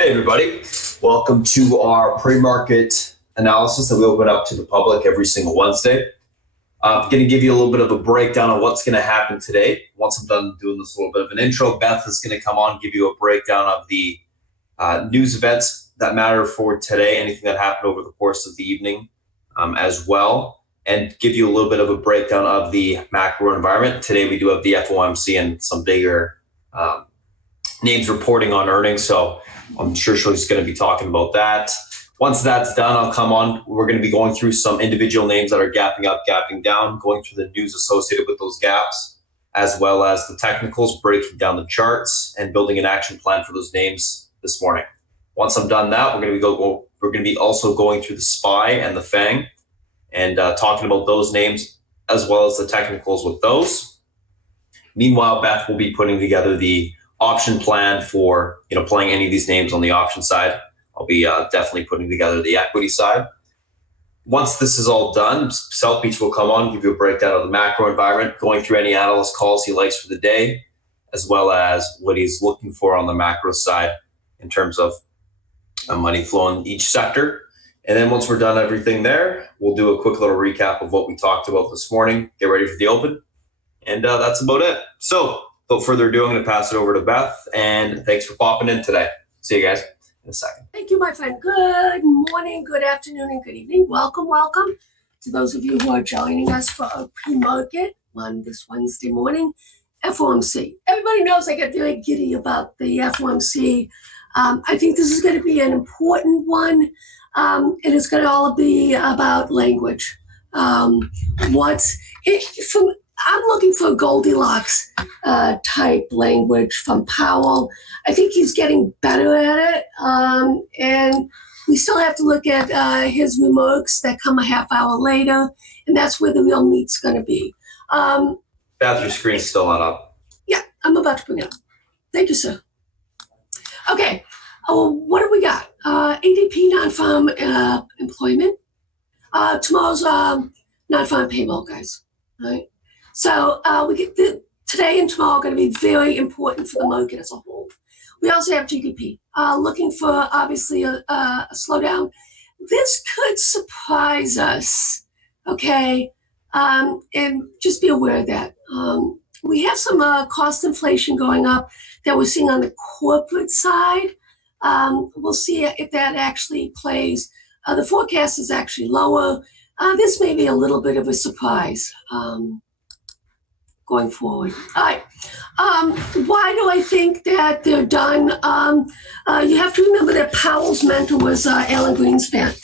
Hey everybody, welcome to our pre-market analysis that we open up to the public every single Wednesday. I'm going to give you a little bit of a breakdown of what's going to happen today. Once I'm done doing this little bit of an intro, Beth is going to come on and give you a breakdown of the news events that matter for today, anything that happened over the course of the evening as well, and give you a little bit of a breakdown of the macro environment. Today we do have the FOMC and some bigger names reporting on earnings, so I'm sure she's going to be talking about that. Once that's done, I'll come on. We're going to be going through some individual names that are gapping up, gapping down, going through the news associated with those gaps, as well as the technicals, breaking down the charts, and building an action plan for those names this morning. Once I'm done that, we're going to be also going through the SPY and the FANG and talking about those names as well as the technicals with those. Meanwhile, Beth will be putting together the option plan for playing any of these names on the option side. I'll be definitely putting together the equity side. Once this is all done, South Beach will come on, give you a breakdown of the macro environment, going through any analyst calls he likes for the day, as well as what he's looking for on the macro side in terms of money flow in each sector. And then once we're done everything there, we'll do a quick little recap of what we talked about this morning, get ready for the open, and that's about it. So without further ado, I'm going to pass it over to Beth, and thanks for popping in today. See you guys in a second. Thank you, my friend. Good morning, good afternoon, and good evening. Welcome to those of you who are joining us for a pre-market on this Wednesday morning. FOMC. Everybody knows I get very giddy about the FOMC. I think this is going to be an important one, and it's going to all be about language. I'm looking for Goldilocks type language from Powell. I think he's getting better at it. And we still have to look at his remarks that come a half hour later. And that's where the real meat's going to be. Beth, your screen's still not up. Yeah, I'm about to bring it up. Thank you, sir. Okay. What do we got? ADP non-farm employment. Tomorrow's non-farm payroll, guys. All right. So we get today and tomorrow are going to be very important for the market as a whole. We also have GDP, looking for obviously a slowdown. This could surprise us, okay? And just be aware of that. We have some cost inflation going up that we're seeing on the corporate side. We'll see if that actually plays. The forecast is actually lower. This may be a little bit of a surprise. Going forward. All right. Why do I think that they're done? You have to remember that Powell's mentor was Alan Greenspan.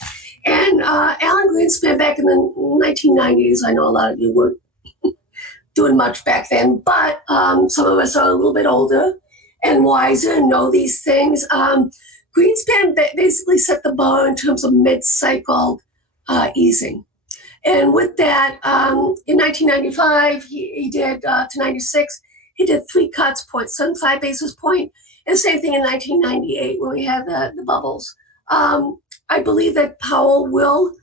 And Alan Greenspan back in the 1990s, I know a lot of you weren't doing much back then, but some of us are a little bit older and wiser and know these things. Greenspan basically set the bar in terms of mid-cycle easing. And with that, in 1995, he did to 96, he did 3 cuts, 0.75 basis point. And same thing in 1998 when we had the bubbles. I believe that Powell will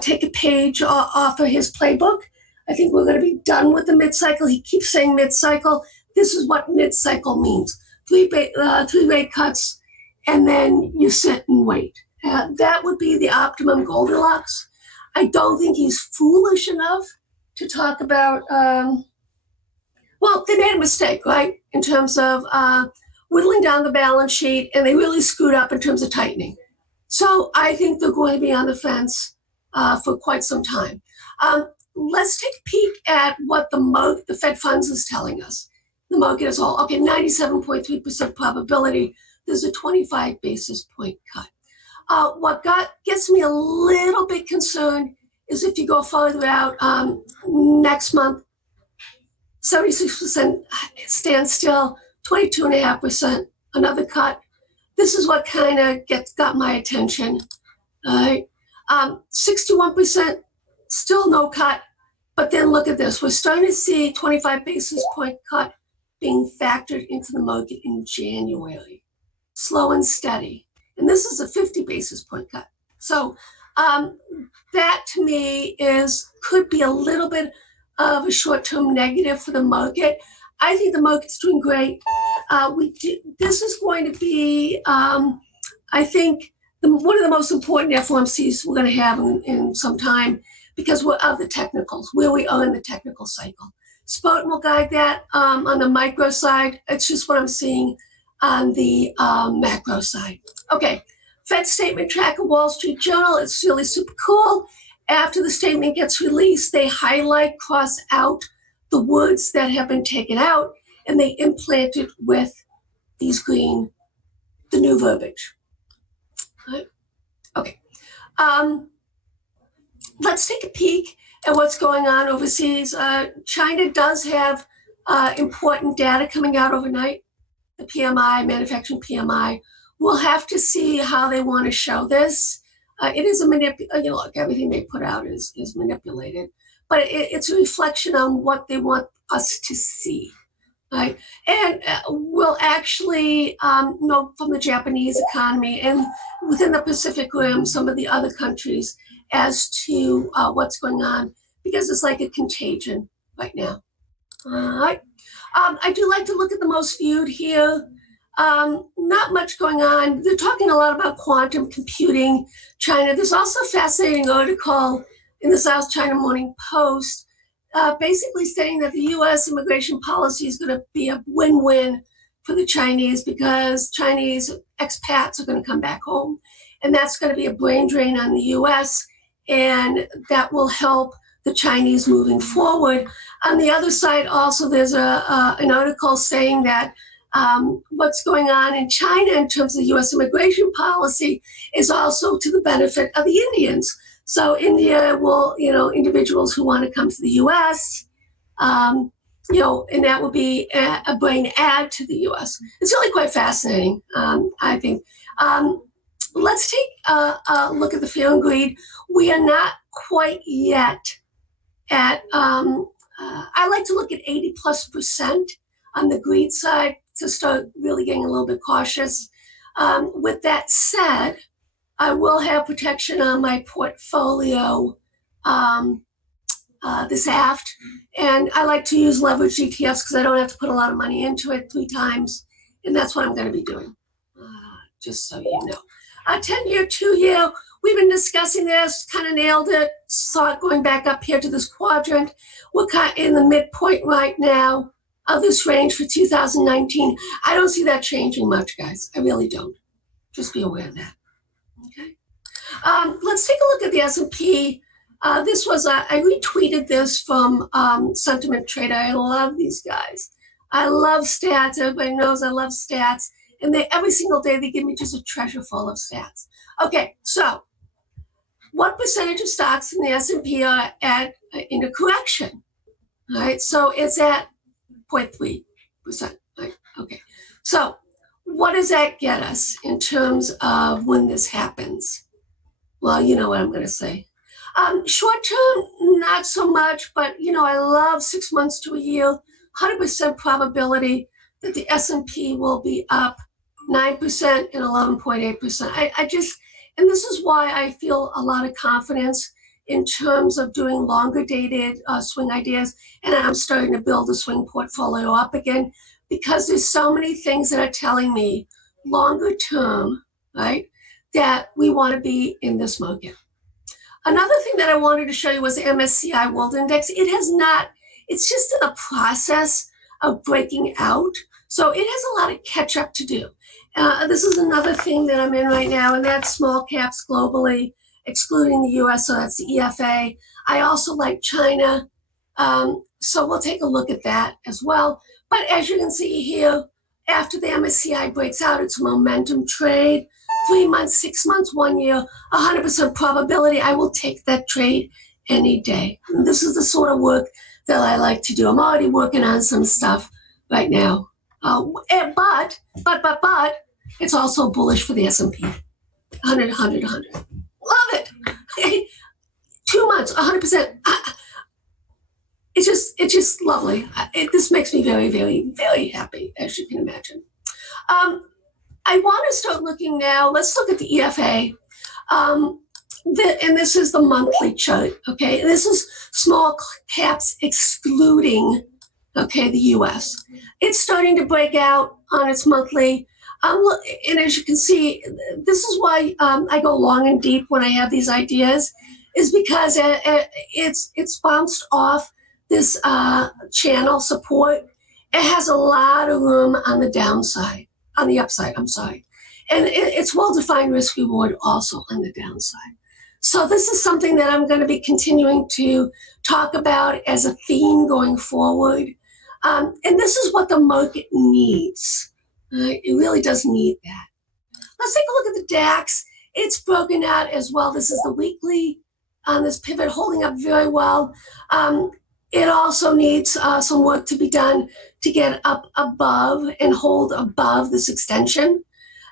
take a page off of his playbook. I think we're going to be done with the mid-cycle. He keeps saying mid-cycle. This is what mid-cycle means. 3 rate cuts, and then you sit and wait. That would be the optimum Goldilocks. I don't think he's foolish enough to talk about, they made a mistake, right? In terms of whittling down the balance sheet, and they really screwed up in terms of tightening. So I think they're going to be on the fence for quite some time. Let's take a peek at what the Fed funds is telling us. The market is all, 97.3% probability. There's a 25 basis point cut. What gets me a little bit concerned is if you go farther out, next month, 76% standstill, 22.5%, another cut. This is what kind of got my attention. All right, 61%, still no cut. But then look at this. We're starting to see 25 basis point cut being factored into the market in January. Slow and steady. And this is a 50 basis point cut. So that to me could be a little bit of a short-term negative for the market. I think the market's doing great. This is going to be I think one of the most important FOMCs we're going to have in some time, because we're of the technicals, where we are in the technical cycle. Spartan will guide that on the micro side. It's just what I'm seeing on the macro side. Okay, Fed statement tracker, Wall Street Journal. It's really super cool. After the statement gets released, they highlight, cross out the words that have been taken out, and they implant it with these green, the new verbiage. Right? Okay. Let's take a peek at what's going on overseas. China does have important data coming out overnight. The PMI, manufacturing PMI. We'll have to see how they want to show this. It is a look, everything they put out is manipulated, but it's a reflection on what they want us to see, right? And we'll actually know from the Japanese economy and within the Pacific Rim, some of the other countries, as to what's going on, because it's like a contagion right now. All right. I do like to look at the most viewed here. Not much going on. They're talking a lot about quantum computing, China. There's also a fascinating article in the South China Morning Post, basically saying that the U.S. immigration policy is going to be a win-win for the Chinese, because Chinese expats are going to come back home, and that's going to be a brain drain on the U.S., and that will help the Chinese moving forward. On the other side, also, there's an article saying that what's going on in China in terms of U.S. immigration policy is also to the benefit of the Indians. So India will, individuals who want to come to the U.S., and that will be a brain add to the U.S. It's really quite fascinating, I think. Let's take a look at the fear and greed. We are not quite yet at, I like to look at 80+% on the greed side to start really getting a little bit cautious. With that said, I will have protection on my portfolio this aft, and I like to use leveraged ETFs because I don't have to put a lot of money into it 3 times, and that's what I'm going to be doing, just so you know. 10-year, 2-year, we've been discussing this, kind of nailed it, saw it going back up here to this quadrant. We're kind of in the midpoint right now of this range for 2019. I don't see that changing much, guys. I really don't. Just be aware of that. Okay. Let's take a look at the S&P. This was, I retweeted this from Sentiment Trader. I love these guys. I love stats. Everybody knows I love stats. And every single day they give me just a treasure full of stats. Okay, so what percentage of stocks in the S&P are in a correction? All right, so it's at 0.3%. Right? Okay, so what does that get us in terms of when this happens? Well, you know what I'm going to say. Short term, not so much, but I love 6 months to a year, 100% probability that the S&P will be up 9% and 11.8%. And this is why I feel a lot of confidence in terms of doing longer dated swing ideas. And I'm starting to build a swing portfolio up again, because there's so many things that are telling me longer term, right, that we want to be in this market. Another thing that I wanted to show you was the MSCI World Index. It's just in the process of breaking out. So it has a lot of catch up to do. This is another thing that I'm in right now, and that's small caps globally, excluding the US, so that's the EFA. I also like China, so we'll take a look at that as well. But as you can see here, after the MSCI breaks out, it's a momentum trade, 3 months, 6 months, 1 year, 100% probability. I will take that trade any day. And this is the sort of work that I like to do. I'm already working on some stuff right now. But it's also bullish for the S&P. 100, 100, 100. Love it. 2 months, 100%. It's just lovely. This makes me very, very, very happy, as you can imagine. I want to start looking now. Let's look at the EFA. And this is the monthly chart, okay? And this is small caps excluding, okay, the US. It's starting to break out on its monthly. And as you can see, this is why I go long and deep when I have these ideas, is because it's bounced off this channel support. It has a lot of room on the downside, on the upside, I'm sorry. And it's well-defined risk reward also on the downside. So this is something that I'm going to be continuing to talk about as a theme going forward. And this is what the market needs. It really does need that. Let's take a look at the DAX. It's broken out as well. This is the weekly on this pivot, holding up very well. It also needs some work to be done to get up above and hold above this extension.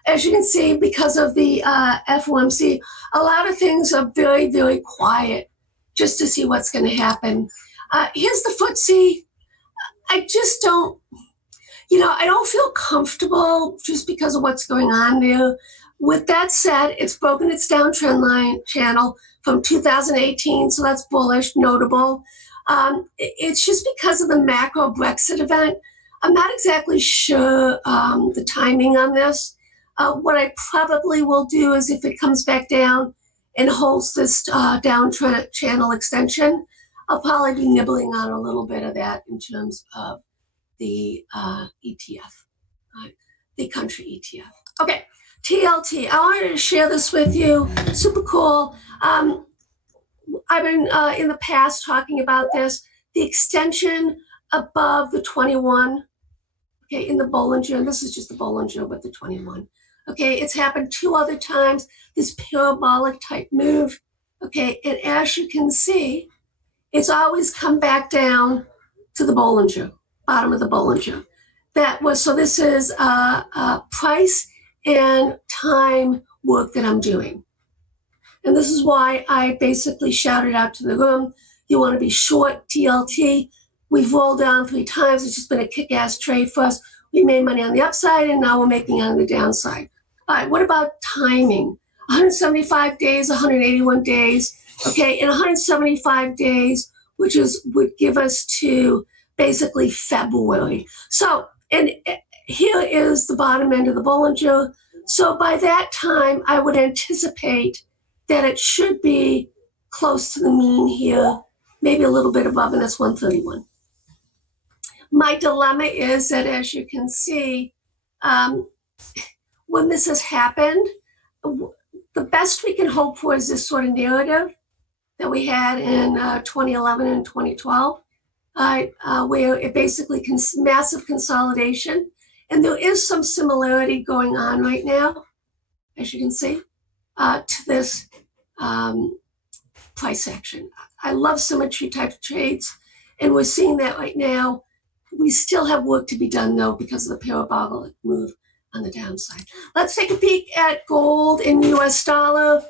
As you can see, because of the FOMC, a lot of things are very, very quiet just to see what's going to happen. Here's the FTSE. I just don't, I don't feel comfortable just because of what's going on there. With that said, it's broken its downtrend line channel from 2018, so that's bullish, notable. It's just because of the macro Brexit event. I'm not exactly sure the timing on this. What I probably will do is if it comes back down and holds this downtrend channel extension, I'll probably be nibbling on a little bit of that in terms of the ETF, the country ETF. Okay, TLT. I wanted to share this with you. Super cool. I've been in the past talking about this. The extension above the 21, okay, in the Bollinger. This is just the Bollinger with the 21. Okay, it's happened 2 other times, this parabolic type move. Okay, and as you can see, it's always come back down to the Bollinger, bottom of the Bollinger. So this is price and time work that I'm doing. And this is why I basically shouted out to the room, you want to be short TLT. We've rolled down 3 times. It's just been a kick-ass trade for us. We made money on the upside, and now we're making on the downside. All right, what about timing? 175 days, 181 days. Okay, in 175 days, which would give us to basically February. So, and here is the bottom end of the Bollinger. So by that time, I would anticipate that it should be close to the mean here, maybe a little bit above, and that's 131. My dilemma is that, as you can see, when this has happened, the best we can hope for is this sort of narrative that we had in 2011 and 2012, where it basically massive consolidation. And there is some similarity going on right now, as you can see, to this price action. I love symmetry type of trades, and we're seeing that right now. We still have work to be done, though, because of the parabolic move on the downside. Let's take a peek at gold in US dollar,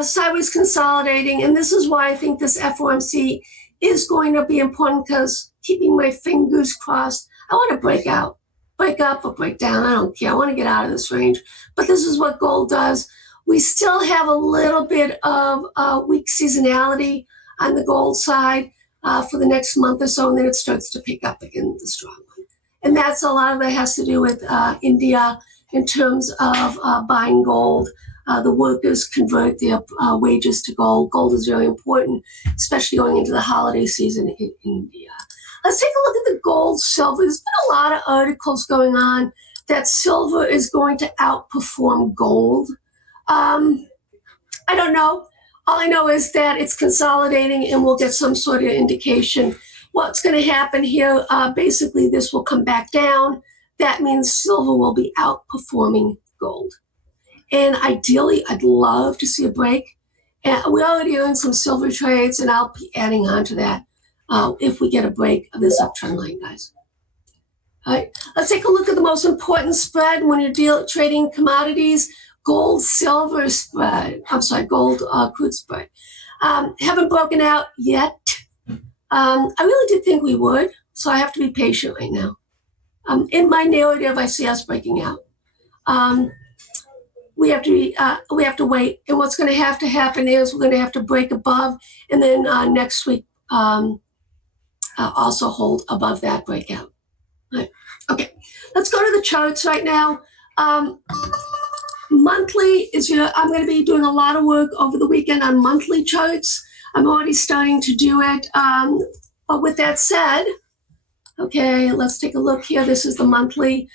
sideways consolidating, and this is why I think this FOMC is going to be important, because keeping my fingers crossed, I want to break out, break up or break down, I don't care, I want to get out of this range, but this is what gold does. We still have a little bit of weak seasonality on the gold side for the next month or so, and then it starts to pick up again, the strong one. And that's a lot of that has to do with India in terms of buying gold. The workers convert their wages to gold. Gold is very important, especially going into the holiday season in India. Let's take a look at the gold, silver. There's been a lot of articles going on that silver is going to outperform gold. I don't know. All I know is that it's consolidating, and we'll get some sort of indication what's going to happen here. Basically, this will come back down. That means silver will be outperforming gold. And ideally, I'd love to see a break. And we're already doing some silver trades, and I'll be adding on to that if we get a break of this uptrend line, guys. All right, let's take a look at the most important spread when you're trading commodities. Gold, silver spread. I'm sorry, gold, crude spread. Haven't broken out yet. I really did think we would, so I have to be patient right now. In my narrative, I see us breaking out. We have to wait, and what's going to have to happen is we're going to have to break above, and then next week also hold above that breakout. Right. Okay, let's go to the charts right now. Monthly is, I'm going to be doing a lot of work over the weekend on monthly charts. I'm already starting to do it. But with that said, okay, let's take a look here. This is the monthly.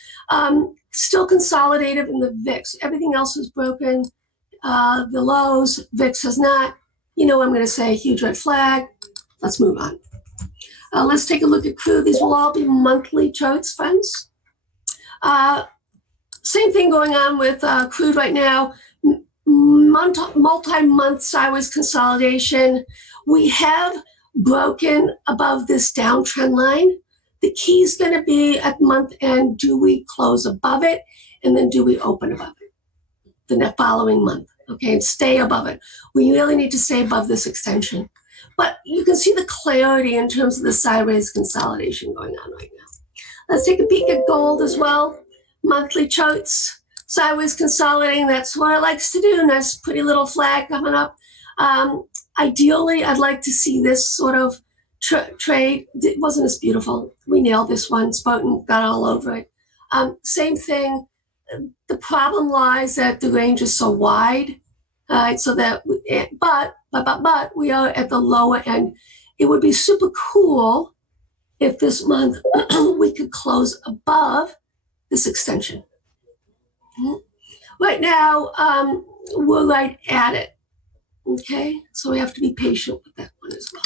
Still consolidated in the VIX. Everything else is broken. The lows, VIX has not. You know, I'm going to say huge red flag. Let's move on. Let's take a look at crude. These will all be monthly charts, friends. Same thing going on with crude right now. Multi-month sideways consolidation. We have broken above this downtrend line. The key is going to be at month end, do we close above it? And then do we open above it the following month? Okay, and stay above it. We really need to stay above this extension. But you can see the clarity in terms of the sideways consolidation going on right now. Let's take a peek at gold as well. Monthly charts, sideways consolidating. That's what I likes to do. Nice, pretty little flag coming up. Ideally, I'd like to see this sort of trade. It wasn't as beautiful. We nailed this one. Spartan got all over it. Same thing. The problem lies that the range is so wide, so that. But we are at the lower end. It would be super cool if this month we could close above this extension. Right now, we're right at it. Okay, so we have to be patient with that one as well.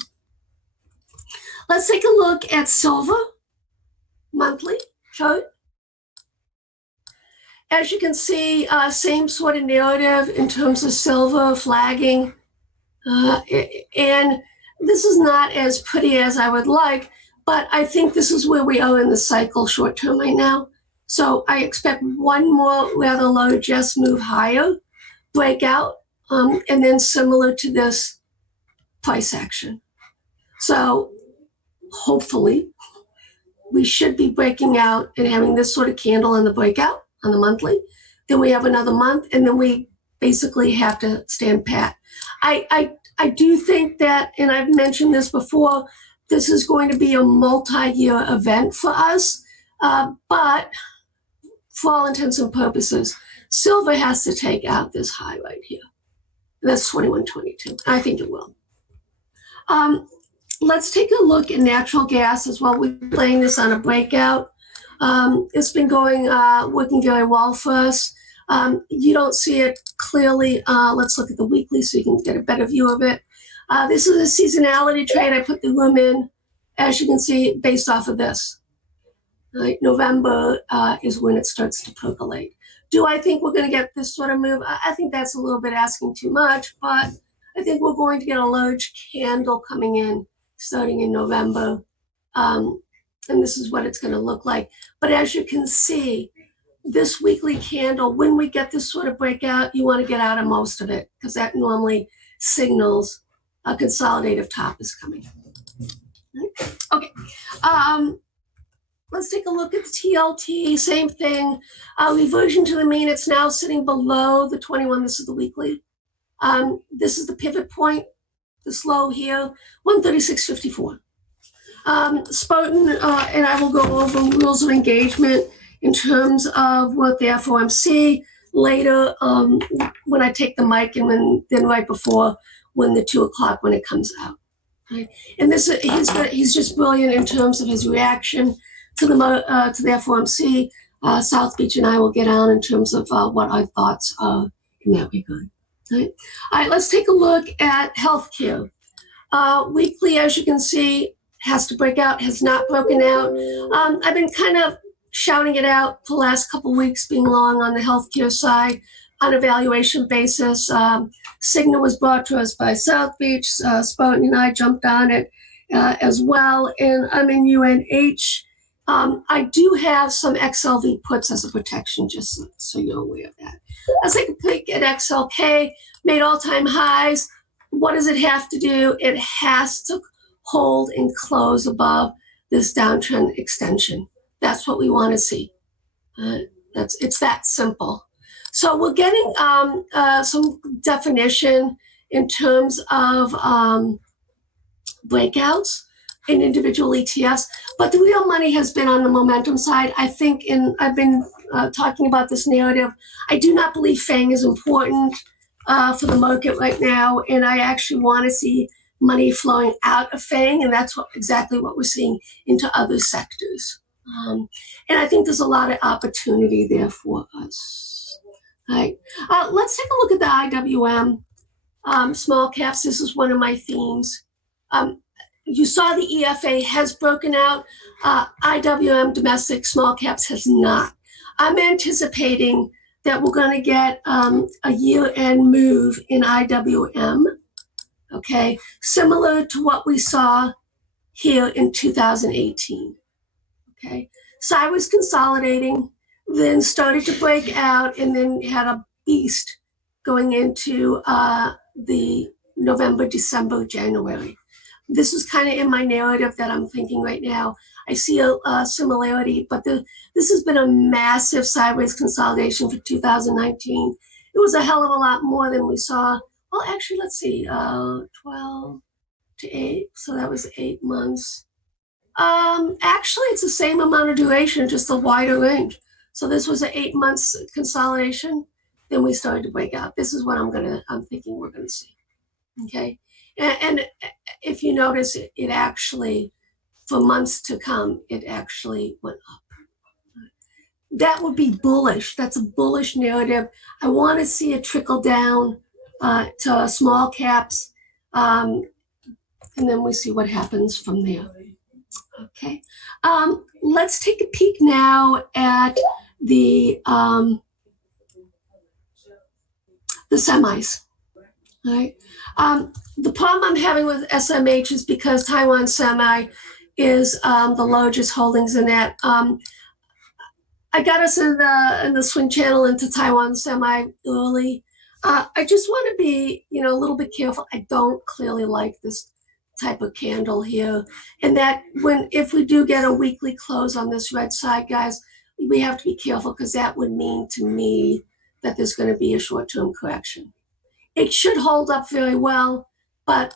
Let's take a look at silver monthly chart. As you can see, same sort of narrative in terms of silver flagging. And this is not as pretty as I would like, but I think this is where we are in the cycle short term right now. So I expect one more rather low just move higher, breakout, and then similar to this price action. So hopefully we should be breaking out and having this sort of candle on the breakout on the monthly. Then we have another month, and then we basically have to stand pat. I do think that, and I've mentioned this before, this is going to be a multi-year event for us, but for all intents and purposes, silver has to take out this high right here. That's 21.22. I think it will. Let's take a look at natural gas as well. We're playing this on a breakout. It's been going, working very well for us. You don't see it clearly. Let's look at the weekly so you can get a better view of it. This is a seasonality trade. I put the room in, as you can see, based off of this. Right? November is when it starts to percolate. Do I think we're going to get this sort of move? I think that's a little bit asking too much, but I think we're going to get a large candle coming in starting in November. And this is what it's going to look like. But as you can see, this weekly candle, when we get this sort of breakout, you want to get out of most of it because that normally signals a consolidative top is coming. Okay. Let's take a look at the TLT. Same thing. Reversion to the mean. It's now sitting below the 21. This is the weekly. This is the pivot point. This low here, 136.54. Spartan, and I will go over rules of engagement in terms of what the FOMC later when I take the mic, and then right before when the 2 o'clock when it comes out. Right? And this he's just brilliant in terms of his reaction to the FOMC. South Beach and I will get on in terms of what our thoughts are in that regard. Right? All right, let's take a look at healthcare. Weekly, as you can see, has to break out, has not broken out. I've been kind of shouting it out for the last couple of weeks, being long on the healthcare side on a valuation basis. Cigna was brought to us by South Beach. Spartan and I jumped on it as well. And I'm in UNH. I do have some XLV puts as a protection, just so you're aware of that. Let's take a peek at XLK, made all-time highs. What does it have to do? It has to hold and close above this downtrend extension. That's what we want to see. It's that simple. So we're getting some definition in terms of breakouts in individual ETFs, but the real money has been on the momentum side. I think I've been talking about this narrative. I do not believe FANG is important for the market right now, and I actually want to see money flowing out of FANG, and that's exactly what we're seeing into other sectors. And I think there's a lot of opportunity there for us. All right, let's take a look at the IWM. Small caps, this is one of my themes. You saw the EFA has broken out. IWM domestic small caps has not. I'm anticipating that we're going to get a year-end move in IWM, okay, similar to what we saw here in 2018, okay. So I was consolidating, then started to break out, and then had a beast going into the November, December, January. This is kind of in my narrative that I'm thinking right now. I see a similarity, but this has been a massive sideways consolidation for 2019. It was a hell of a lot more than we saw. Well, actually, let's see, 12 to 8, so that was 8 months. Actually, it's the same amount of duration, just a wider range. So this was an 8 months consolidation. Then we started to break out. This is what I'm thinking we're gonna see. Okay, and if you notice, it actually, for months to come, it actually went up. That would be bullish. That's a bullish narrative. I want to see it trickle down to small caps, and then we see what happens from there. Okay, let's take a peek now at the semis. All right. The problem I'm having with SMH is because Taiwan Semi is the largest holdings in that. I got us in the swing channel into Taiwan Semi early. I just want to be, a little bit careful. I don't clearly like this type of candle here, and that if we do get a weekly close on this red side, guys, we have to be careful, because that would mean to me that there's going to be a short-term correction. It should hold up very well, but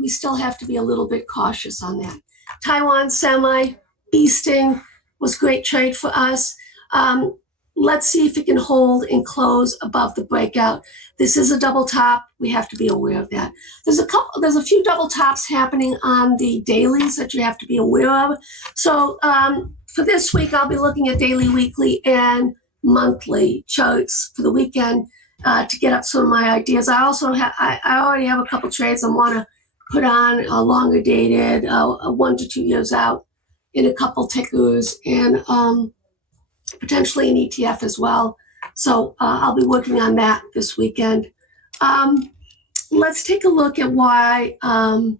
we still have to be a little bit cautious on that. Taiwan Semi beasting was a great trade for us. Let's see if it can hold and close above the breakout. This is a double top. We have to be aware of that. There's a few double tops happening on the dailies that you have to be aware of. So for this week, I'll be looking at daily, weekly, and monthly charts for the weekend to get up some of my ideas. I also I already have a couple trades I want to put on a longer dated, 1 to 2 years out, in a couple tickers, and potentially an ETF as well. So I'll be working on that this weekend. Let's take a look at why. Well,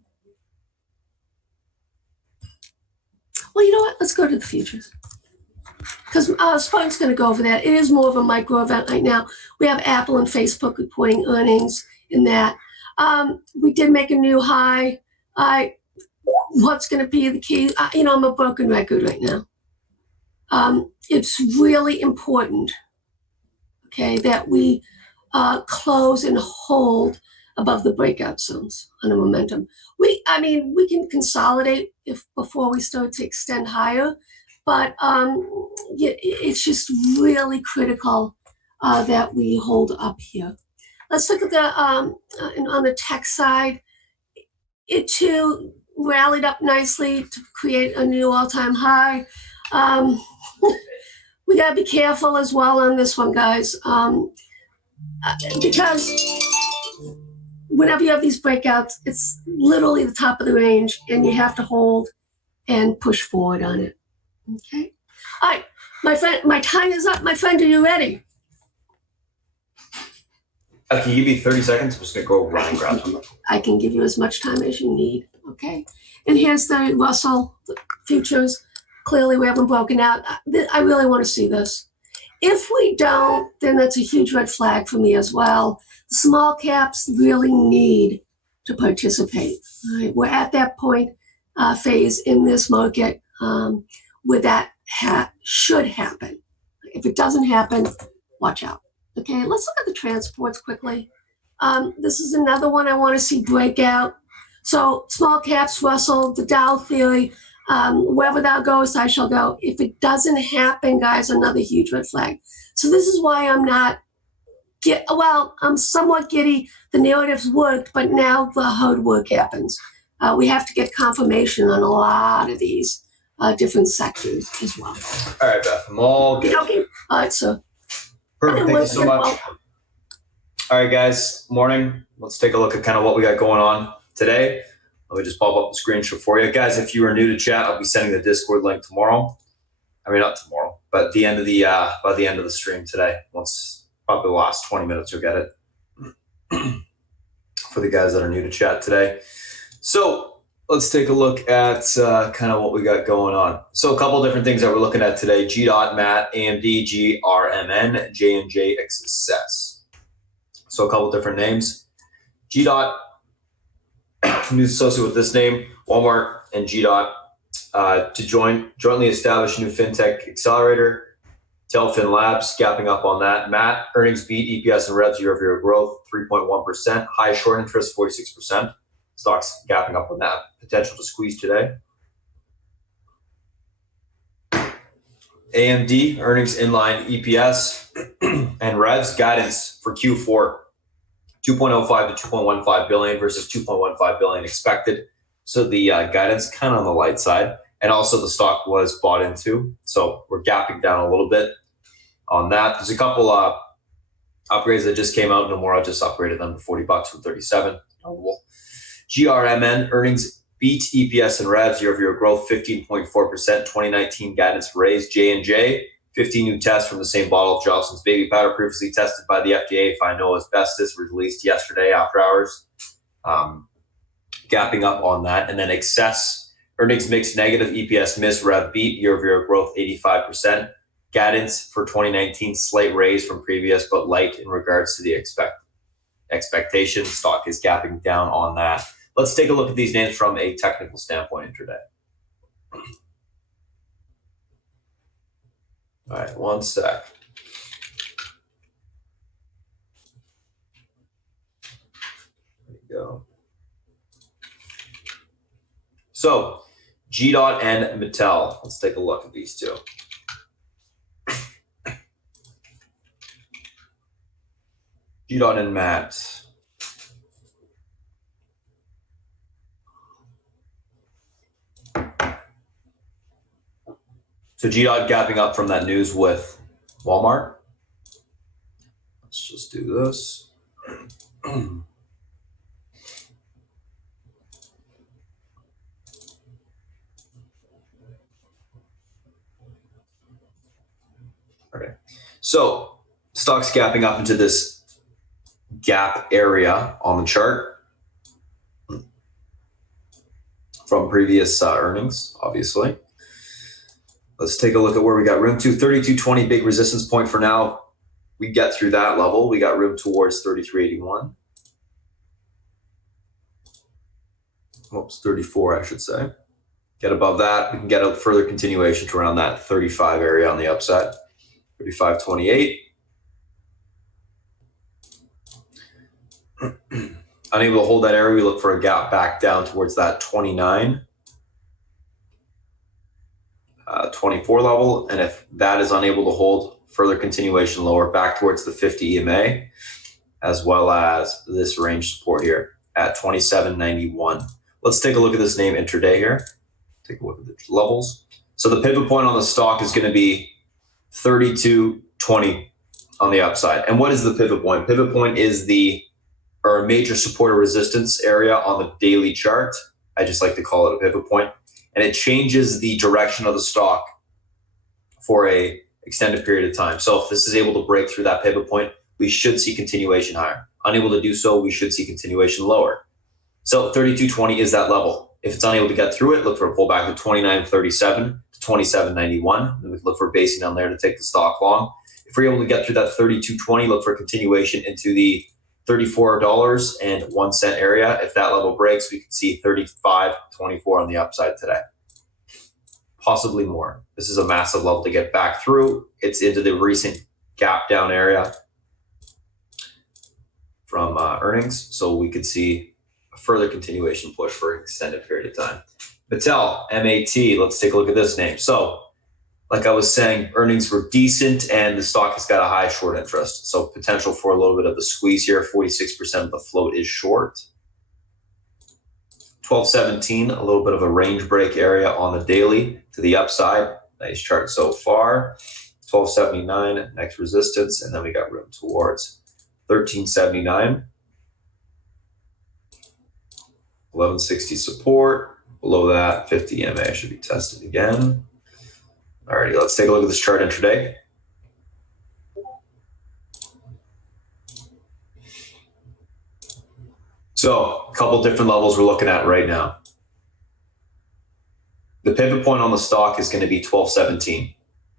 you know what? Let's go to the futures, because Spartan's going to go over that. It is more of a micro event right now. We have Apple and Facebook reporting earnings in that. We did make a new high. What's going to be the key? I'm a broken record right now. It's really important, okay, that we close and hold above the breakout zones on a momentum. We can consolidate before we start to extend higher, but it's just really critical that we hold up here. Let's look at the on the tech side. It too rallied up nicely to create a new all-time high. We gotta be careful as well on this one, guys, because whenever you have these breakouts, it's literally the top of the range, and you have to hold and push forward on it. Okay. All right, my friend, my time is up. My friend, are you ready? I can give you 30 seconds. I'm just going to go run and grab some. I can give you as much time as you need. Okay. And here's the Russell futures. Clearly, we haven't broken out. I really want to see this. If we don't, then that's a huge red flag for me as well. The small caps really need to participate. All right. We're at that point phase in this market where that should happen. If it doesn't happen, watch out. Okay, let's look at the transports quickly. This is another one I want to see break out. So small caps, Russell, the Dow theory. Wherever thou goest, I shall go. If it doesn't happen, guys, another huge red flag. So this is why I'm not I'm somewhat giddy. The narrative's worked, but now the hard work happens. We have to get confirmation on a lot of these different sectors as well. All right, Beth, I'm all good. Okay. All right, so. Perfect. Thank you so much. All right, guys. Morning. Let's take a look at kind of what we got going on today. Let me just pop up the screenshot for you. Guys, if you are new to chat, I'll be sending the Discord link tomorrow. I mean, not tomorrow, but the end of the by the end of the stream today. Once probably the last 20 minutes, you'll get it for the guys that are new to chat today. So let's take a look at kind of what we got going on. So a couple different things that we're looking at today: GDOT, MAT, AMD, GRMN, J&J, Success. So a couple different names. GDOT, news associated with this name, Walmart and GDOT to jointly establish a new fintech accelerator. Telfin Labs gapping up on that. MAT, earnings beat, EPS and revs year-over-year growth, 3.1%. High short interest, 46%. Stocks gapping up on that. Potential to squeeze today. AMD, earnings in line, EPS and revs guidance for Q4, 2.05 to 2.15 billion versus 2.15 billion expected. So the guidance kind of on the light side. And also the stock was bought into. So we're gapping down a little bit on that. There's a couple upgrades that just came out. Nomura just upgraded them to $40 from 37. GRMN, earnings beat, EPS and revs, year-over-year growth, 15.4%, 2019 guidance raised. J&J, 15 new tests from the same bottle of Johnson's baby powder previously tested by the FDA. Find no asbestos, released yesterday after hours. Gapping up on that. And then Excess, earnings mix negative, EPS miss, rev beat, year-over-year growth 85%. Guidance for 2019 slight raise from previous, but light in regards to the expectation. Stock is gapping down on that. Let's take a look at these names from a technical standpoint intraday. All right, one sec. There you go. So, GDOT and Mattel. Let's take a look at these two. GDOT and MAT. So GDOT gapping up from that news with Walmart. Let's just do this. Okay. So stock's gapping up into this gap area on the chart from previous earnings, obviously. Let's take a look at where we got room to. 32.20, big resistance point for now. We get through that level. We got room towards 33.81. Oops, 34, I should say. Get above that. We can get a further continuation to around that 35 area on the upside. 35.28. Unable to hold that area, we look for a gap back down towards that 29, 24 level. And if that is unable to hold, further continuation lower back towards the 50 EMA, as well as this range support here at 27.91. Let's take a look at this name intraday here. Take a look at the levels. So the pivot point on the stock is going to be 32.20 on the upside. And what is the pivot point? Pivot point is a major support or resistance area on the daily chart. I just like to call it a pivot point. And it changes the direction of the stock for a extended period of time. So if this is able to break through that pivot point, we should see continuation higher. Unable to do so, we should see continuation lower. So 32.20 is that level. If it's unable to get through it, look for a pullback to 29.37 to 27.91. Then we look for basing down there to take the stock long. If we're able to get through that 32.20, look for continuation into the $34.01 area. If that level breaks, we could see 35.24 on the upside today. Possibly more. This is a massive level to get back through. It's into the recent gap down area from earnings. So we could see a further continuation push for an extended period of time. Mattel, MAT. Let's take a look at this name. So, like I was saying, earnings were decent and the stock has got a high short interest. So potential for a little bit of a squeeze here. 46% of the float is short. 1217, a little bit of a range break area on the daily to the upside. Nice chart so far. 1279, next resistance, and then we got room towards 1379. 1160 support. Below that, 50 MA should be tested again. Alrighty, let's take a look at this chart intraday. So, a couple different levels we're looking at right now. The pivot point on the stock is going to be 1217.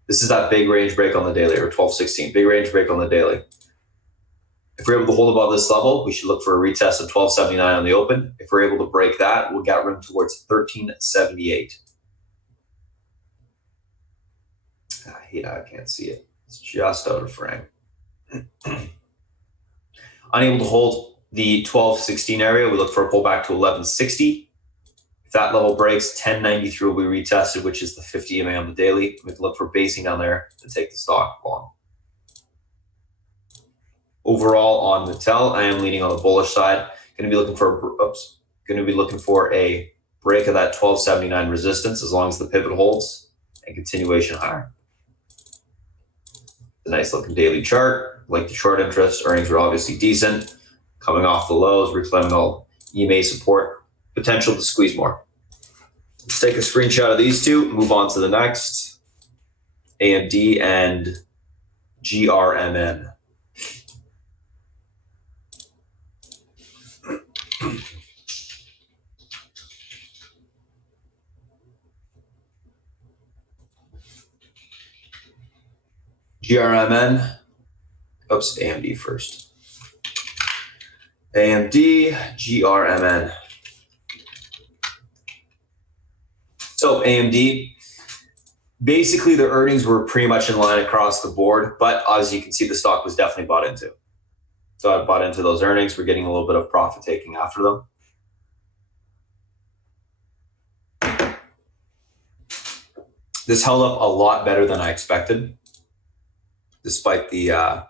This is that big range break on the daily, or 1216, big range break on the daily. If we're able to hold above this level, we should look for a retest of 1279 on the open. If we're able to break that, we'll get room towards 1378. I can't see it. It's just out of frame. Unable to hold the 1216 area, we look for a pullback to 1160. If that level breaks, 1093 will be retested, which is the 50 EMA on the daily. We can look for basing down there to take the stock long. Overall on Mattel, I am leaning on the bullish side. Going to be looking for a break of that 1279 resistance as long as the pivot holds and continuation higher. A nice looking daily chart. Like the short interest, earnings were obviously decent. Coming off the lows, reclaiming all EMA support. Potential to squeeze more. Let's take a screenshot of these two. Move on to the next. AMD and GRMN. GRMN. Oops, AMD first. AMD, GRMN. So AMD, basically the earnings were pretty much in line across the board, but as you can see, the stock was definitely bought into. So I bought into those earnings. We're getting a little bit of profit taking after them. This held up a lot better than I expected, despite the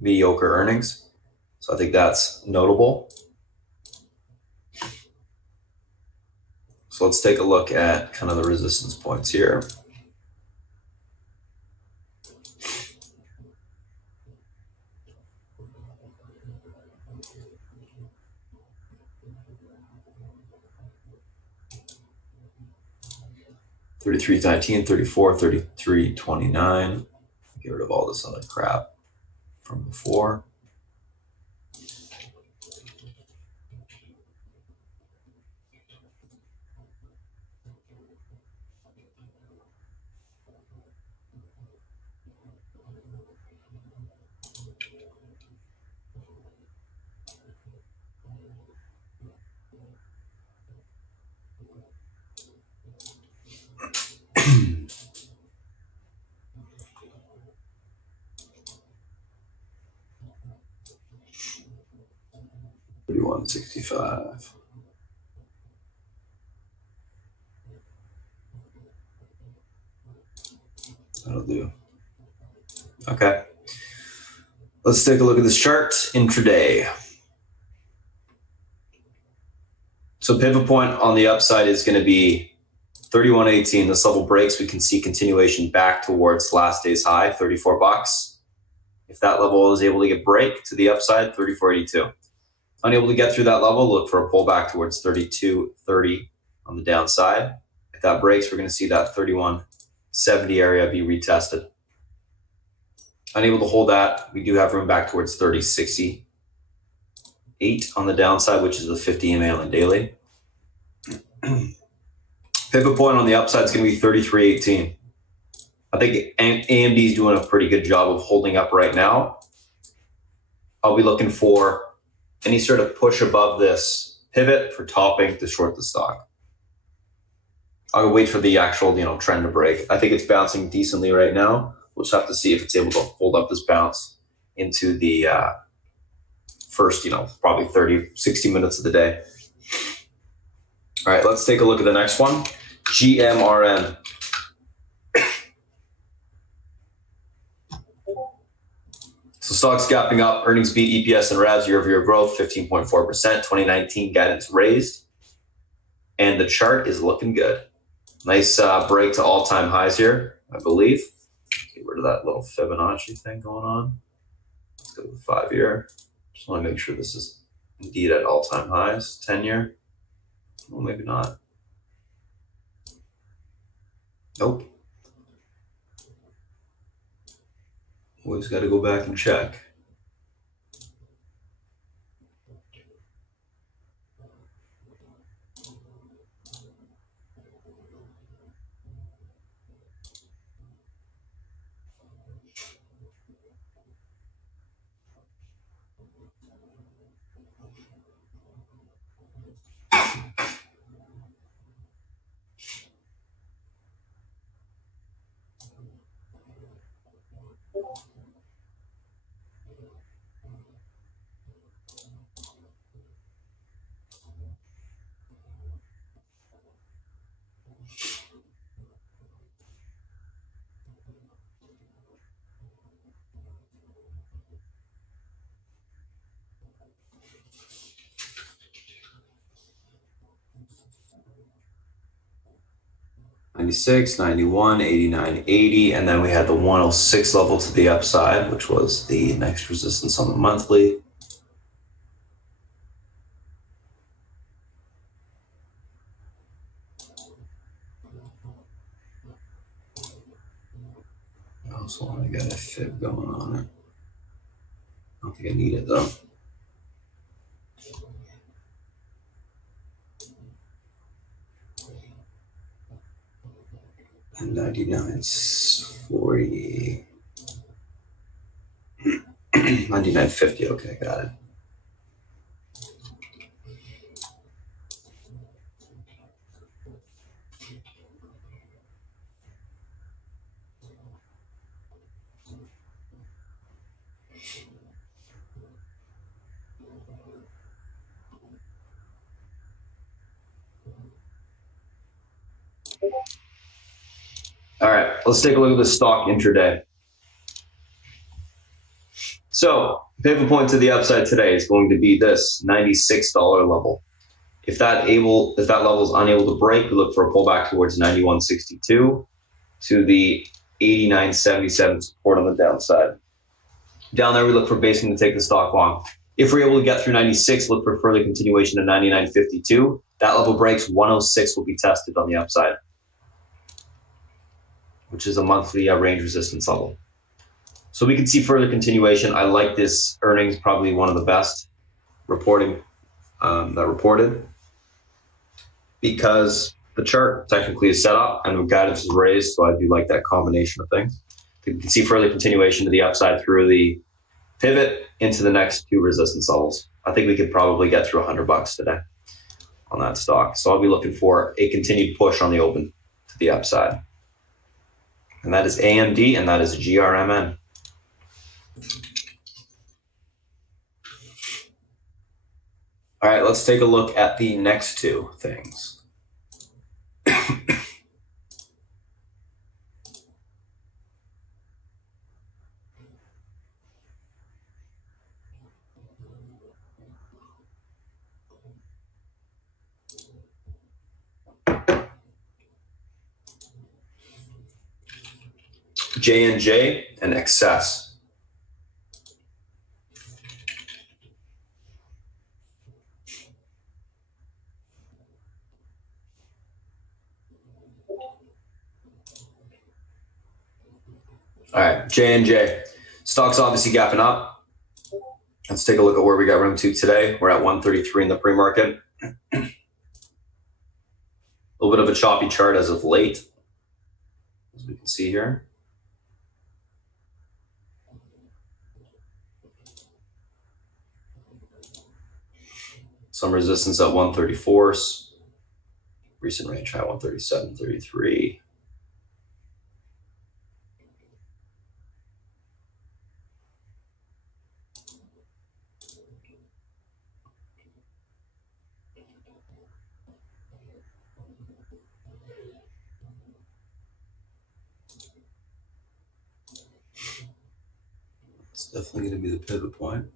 mediocre earnings. So I think that's notable. So let's take a look at kind of the resistance points here. $33.19, $34, $33.29. Get rid of all this other crap from before. $31.65. That'll do. Okay. Let's take a look at this chart intraday. So pivot point on the upside is going to be 31.18. This level breaks, we can see continuation back towards last day's high, $34. If that level is able to get break to the upside, 34.82. Unable to get through that level, look for a pullback towards 32.30 on the downside. If that breaks, we're going to see that 31.70 area be retested. Unable to hold that, we do have room back towards 30.68 on the downside, which is the 50 EMA on the daily. Pivot point on the upside is going to be 33.18. I think AMD is doing a pretty good job of holding up right now. I'll be looking for any sort of push above this pivot for topping to short the stock. I'll wait for the actual, trend to break. I think it's bouncing decently right now. We'll just have to see if it's able to hold up this bounce into the first, probably 30, 60 minutes of the day. All right, let's take a look at the next one. GMRN. So stocks gapping up, earnings beat EPS and RAVs year-over-year growth, 15.4%, 2019 guidance raised, and the chart is looking good. Nice break to all-time highs here, I believe. Get rid of that little Fibonacci thing going on. Let's go with 5-year. Just want to make sure this is indeed at all-time highs. 10-year. Well, maybe not. Nope. Always got to go back and check. $96, $91, $89, $80, and then we had the 106 level to the upside, which was the next resistance on the monthly. I also want to get a fib going on it. I don't think I need it though. And 99.40. 99.50. Okay, got it. All right, let's take a look at the stock intraday. So, pivot point to the upside today is going to be this $96 level. If that level is unable to break, we look for a pullback towards 91.62 to the 89.77 support on the downside. Down there, we look for basing to take the stock long. If we're able to get through 96, look for further continuation to 99.52. That level breaks, 106 will be tested on the upside, which is a monthly range resistance level. So we can see further continuation. I like this earnings, probably one of the best reporting that reported, because the chart technically is set up and the guidance is raised. So I do like that combination of things. You can see further continuation to the upside through the pivot into the next two resistance levels. I think we could probably get through $100 today on that stock. So I'll be looking for a continued push on the open to the upside. And that is AMD and that is GRMN. All right, let's take a look at the next two things. J&J and Excess. All right, J&J. Stock's obviously gapping up. Let's take a look at where we got room to today. We're at 133 in the pre-market. A little bit of a choppy chart as of late, as we can see here. Some resistance at 134. Recent range high 137.33. Definitely going to be the pivot point.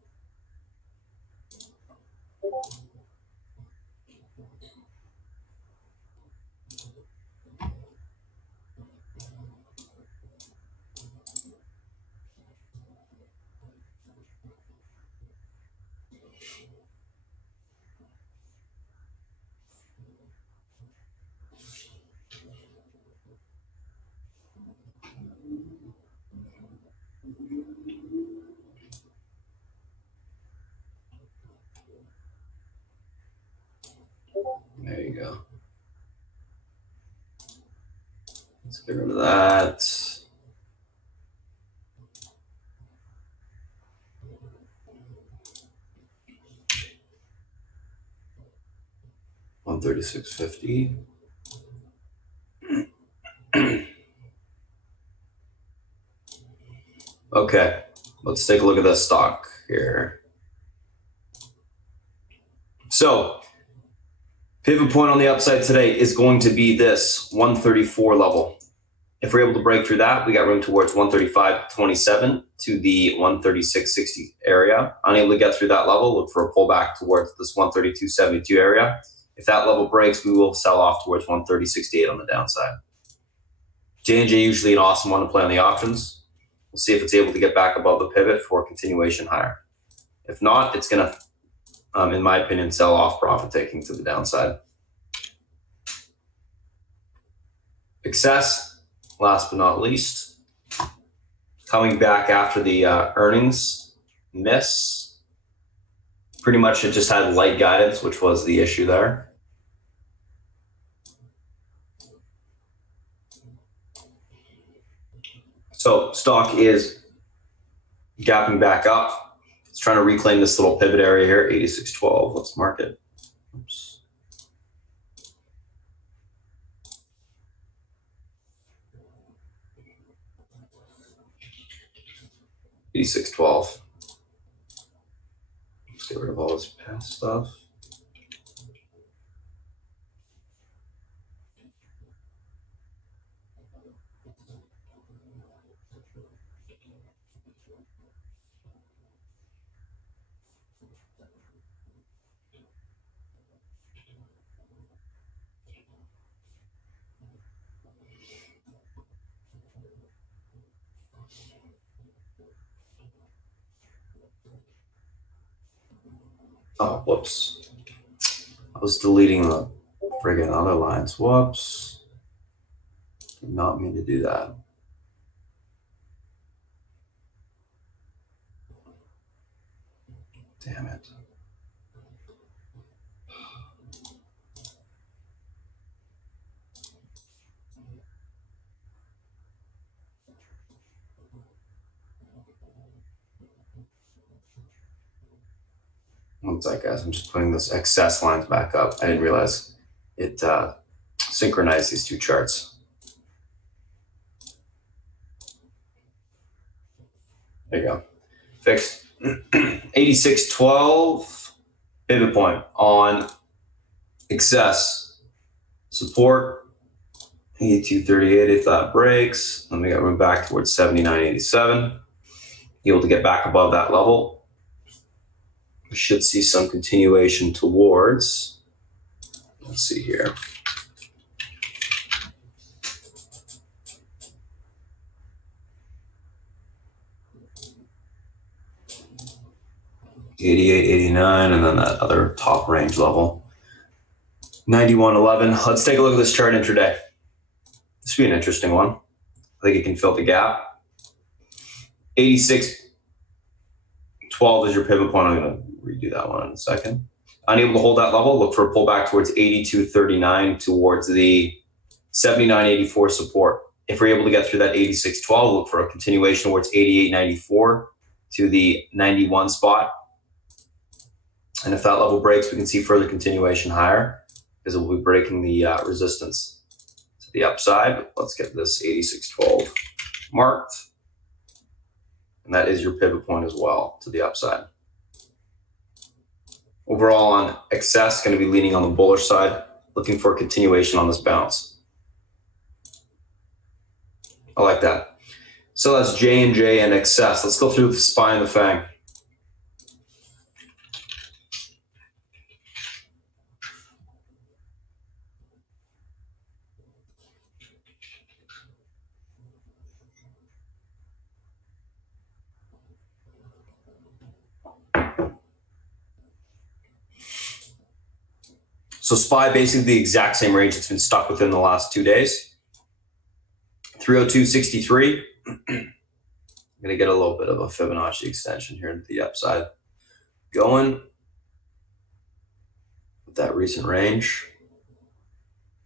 There you go. Let's get rid of that. $136.50. Okay, let's take a look at this stock here. So, pivot point on the upside today is going to be this 134 level. If we're able to break through that, we got room towards 135.27 to the 136.60 area. Unable to get through that level, look for a pullback towards this 132.72 area. If that level breaks, we will sell off towards 130.68 on the downside. J&J usually an awesome one to play on the options. We'll see if it's able to get back above the pivot for a continuation higher. If not, it's going to, in my opinion, sell off profit taking to the downside. Excess, last but not least, coming back after the earnings miss. Pretty much it just had light guidance, which was the issue there. So stock is gapping back up. It's trying to reclaim this little pivot area here, 86.12. Let's mark it. Oops. $86.12. Let's get rid of all this past stuff. Oh, whoops. I was deleting the friggin' other lines. Whoops. Did not mean to do that. Damn it. One sec, guys. I'm just putting this excess lines back up. I didn't realize it synchronized these two charts. There you go. Fixed. 86.12 pivot point on excess. Support 82.38 if that breaks. Then we got room back towards 79.87. Able to get back above that level. We should see some continuation towards, let's see here. $88, $89, and then that other top range level. 91.11. Let's take a look at this chart intraday. This will be an interesting one. I think it can fill the gap. 86.12 is your pivot point. I'm going to redo that one in a second. Unable to hold that level, look for a pullback towards 82.39 towards the 79.84 support. If we're able to get through that 86.12, look for a continuation towards 88.94 to the 91 spot. And if that level breaks, we can see further continuation higher because it will be breaking the resistance to the upside. Let's get this 86.12 marked. And that is your pivot point as well to the upside. Overall on excess, going to be leaning on the bullish side, looking for a continuation on this bounce. I like that. So that's J&J and excess. Let's go through the SPY and the FANG. So SPY basically the exact same range it's been stuck within the last 2 days. 302.63. I'm going to get a little bit of a Fibonacci extension here into the upside. Going with that recent range.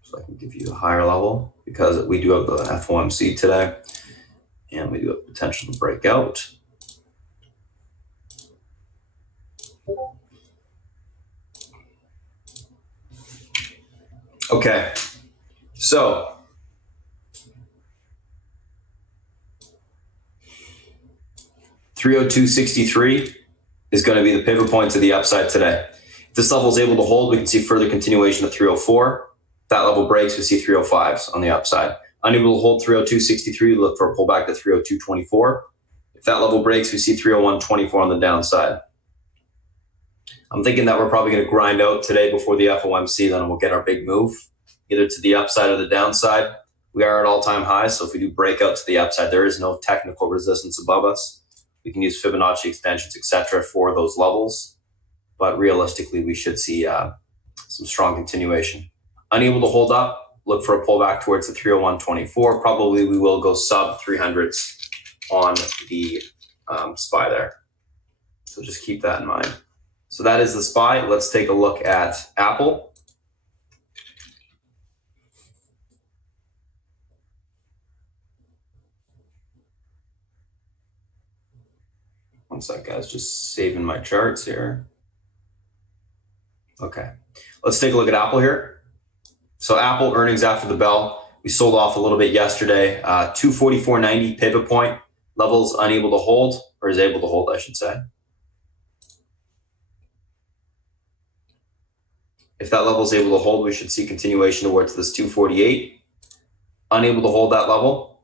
So I can give you a higher level because we do have the FOMC today and we do have potential to break out. Okay, so $302.63 is going to be the pivot point to the upside today. If this level is able to hold, we can see further continuation of 304. If that level breaks, we see 305s on the upside. Unable to hold 302.63, look for a pullback to 302.24. If that level breaks, we see 301.24 on the downside. I'm thinking that we're probably going to grind out today before the FOMC, then we'll get our big move, either to the upside or the downside. We are at all-time highs, so if we do break out to the upside, there is no technical resistance above us. We can use Fibonacci extensions, etc., for those levels, but realistically, we should see some strong continuation. Unable to hold up, look for a pullback towards the 301.24. Probably we will go sub 300s on the SPY there. So just keep that in mind. So that is the SPY. Let's take a look at Apple. One sec, guys, just saving my charts here. Okay, let's take a look at Apple here. So Apple earnings after the bell. We sold off a little bit yesterday. 244.90 pivot point. Levels unable to hold, or is able to hold, I should say. If that level is able to hold, we should see continuation towards this 248. Unable to hold that level,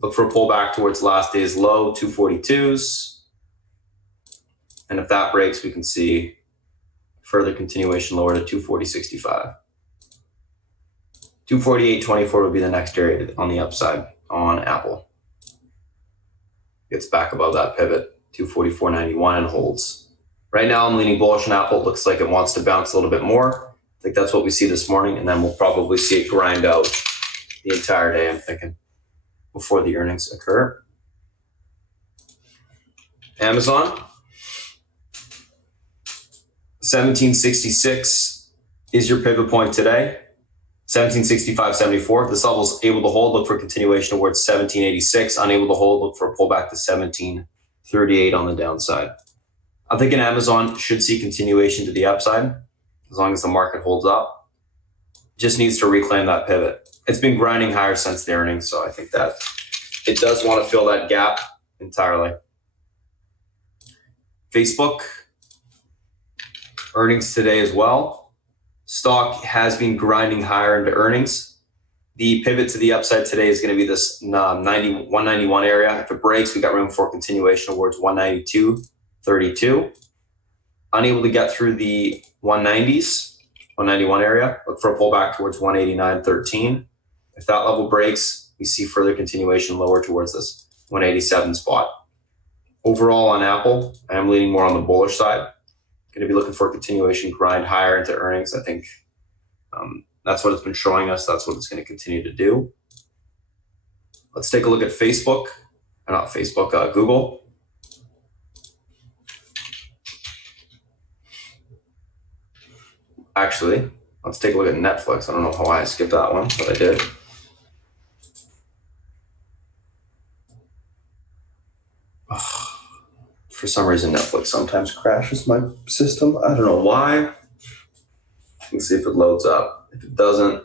look for a pullback towards last day's low, 242s. And if that breaks, we can see further continuation lower to 240.65. 248.24 would be the next area on the upside on Apple. Gets back above that pivot, 244.91, and holds. Right now, I'm leaning bullish on Apple. It looks like it wants to bounce a little bit more. I think that's what we see this morning, and then we'll probably see it grind out the entire day, I'm thinking, before the earnings occur. Amazon, 1766 is your pivot point today. 1765.74. If this level is able to hold, look for continuation towards 1786. Unable to hold, look for a pullback to 1738 on the downside. I'm thinking Amazon should see continuation to the upside as long as the market holds up. Just needs to reclaim that pivot. It's been grinding higher since the earnings, so I think that it does want to fill that gap entirely. Facebook, earnings today as well. Stock has been grinding higher into earnings. The pivot to the upside today is going to be this 191 area. If it breaks, we got room for continuation towards 192.32. Unable to get through the 190s, 191 area, look for a pullback towards 189.13. If that level breaks, we see further continuation lower towards this 187 spot. Overall on Apple, I am leaning more on the bullish side. Going to be looking for a continuation grind higher into earnings. I think that's what it's been showing us. That's what it's going to continue to do. Let's take a look at Facebook, not Facebook, Google. Actually, let's take a look at Netflix. I don't know how I skipped that one, but I did. For some reason, Netflix sometimes crashes my system. I don't know why. Let's see if it loads up. If it doesn't,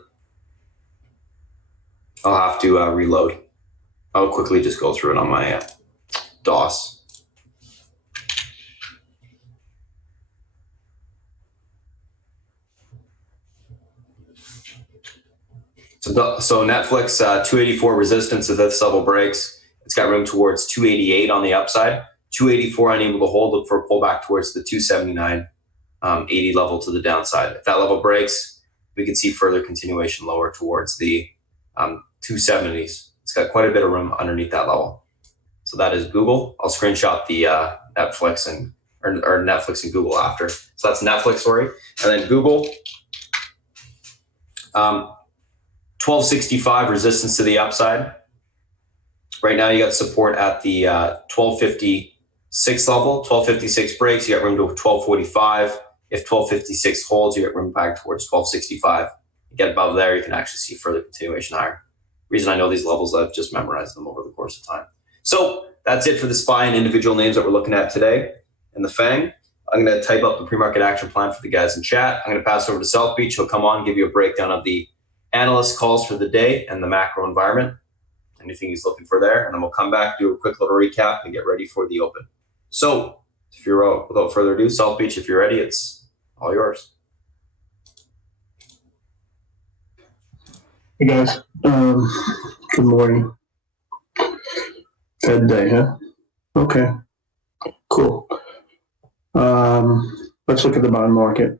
I'll have to reload. I'll quickly just go through it on my DOS. So Netflix, 284 resistance. If this level breaks, it's It's got room towards 288 on the upside. 284 unable to hold. Look for a pullback towards the 279 80 level to the downside. If that level breaks, we can see further continuation lower towards the 270s. It's got quite a bit of room underneath that level. So that is Google. I'll screenshot the Netflix and or Netflix and Google after. So that's Netflix, sorry. And then Google, 1265 resistance to the upside. Right now you got support at the 1256 level. 1256 breaks, you got room to 1245. If 1256 holds, you get room back towards 1265. You get above there, you can actually see further continuation higher. Reason I know these levels, I've just memorized them over the course of time. So that's it for the SPY and individual names that we're looking at today in the FANG. I'm going to type up the pre-market action plan for the guys in chat. I'm going to pass over to South Beach. He'll come on and give you a breakdown of the analyst calls for the day and the macro environment, anything he's looking for there. And then we'll come back, do a quick little recap, and get ready for the open. So if you're without further ado, South Beach, if you're ready, it's all yours. Hey guys, good morning. Fed day, huh? Okay, cool. Let's look at the bond market.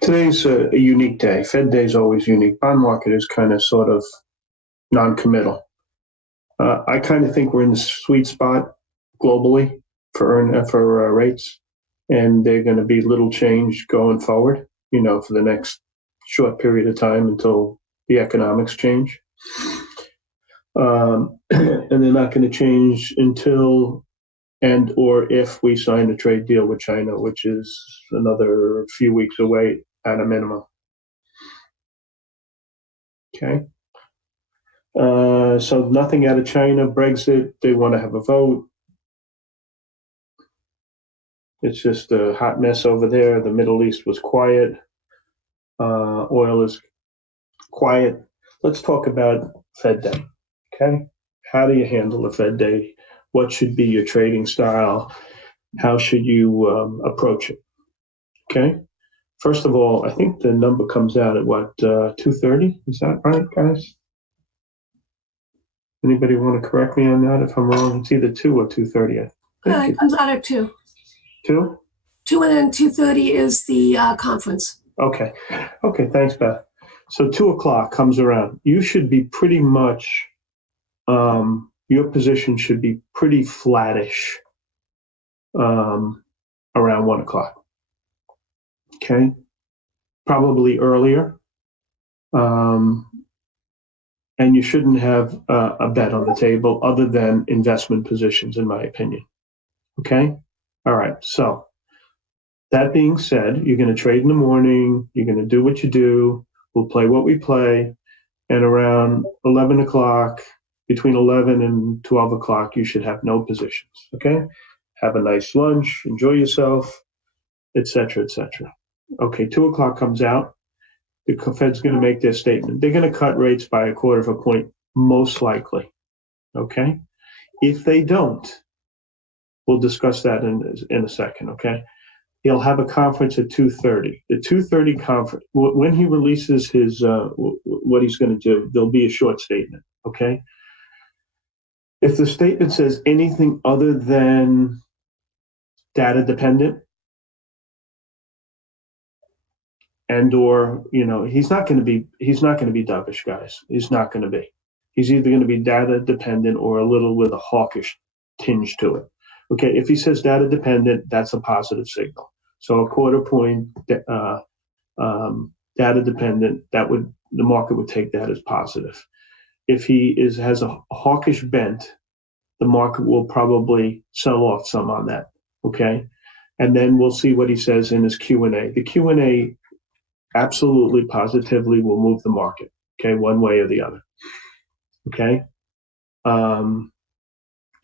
Today's a unique day. Fed day is always unique. Bond market is kind of sort of non-committal. I kind of think we're in the sweet spot globally for rates, and they're going to be little change going forward, for the next short period of time until the economics change. And they're not going to change until and or if we sign a trade deal with China, which is another few weeks away at a minimum. Okay. So nothing out of China, Brexit, they want to have a vote. It's just a hot mess over there. The Middle East was quiet. Oil is quiet. Let's talk about Fed Day, okay? How do you handle a Fed Day? What should be your trading style? How should you approach it, okay? First of all, I think the number comes out at what, 230? Is that right, guys? Anybody want to correct me on that if I'm wrong? It's either 2 or 230. It comes out at 2. 2? 2 and then 2:30 is the conference. Okay, thanks, Beth. So 2 o'clock comes around. You should be pretty much, your position should be pretty flattish around 1 o'clock. Okay, probably earlier. And you shouldn't have a bet on the table other than investment positions, in my opinion. Okay? All right, so that being said, you're going to trade in the morning, you're going to do what you do, we'll play what we play, and around 11 o'clock, between 11 and 12 o'clock, you should have no positions, okay? Have a nice lunch, enjoy yourself, etc., etc. Okay, 2 o'clock comes out, the Fed's going to make their statement. They're going to cut rates by 1/4 of a point, most likely, okay? If they don't, we'll discuss that in a second, okay? He'll have a conference at 2:30. The 2:30 conference, when he releases his what he's going to do, there'll be a short statement, okay? If the statement says anything other than data dependent and or, he's not going to be dovish, guys. He's not going to be. He's either going to be data dependent or a little with a hawkish tinge to it. Okay, if he says data dependent, that's a positive signal. So 1/4 point data dependent, the market would take that as positive. If he has a hawkish bent, the market will probably sell off some on that. Okay, and then we'll see what he says in his Q&A. The Q&A absolutely, positively will move the market. Okay, one way or the other. Okay.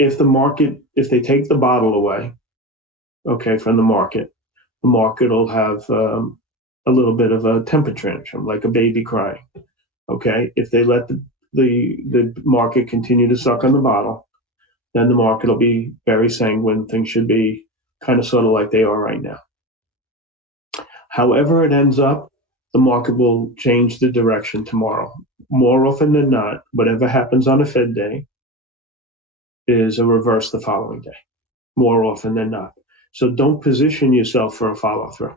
If they take the bottle away, okay, from the market will have a little bit of a temper tantrum, like a baby crying. Okay, if they let the market continue to suck on the bottle, then the market will be very sanguine. Things should be kind of sort of like they are right now. However it ends up, the market will change the direction tomorrow. More often than not, whatever happens on a Fed day is a reverse the following day, more often than not. So don't position yourself for a follow through.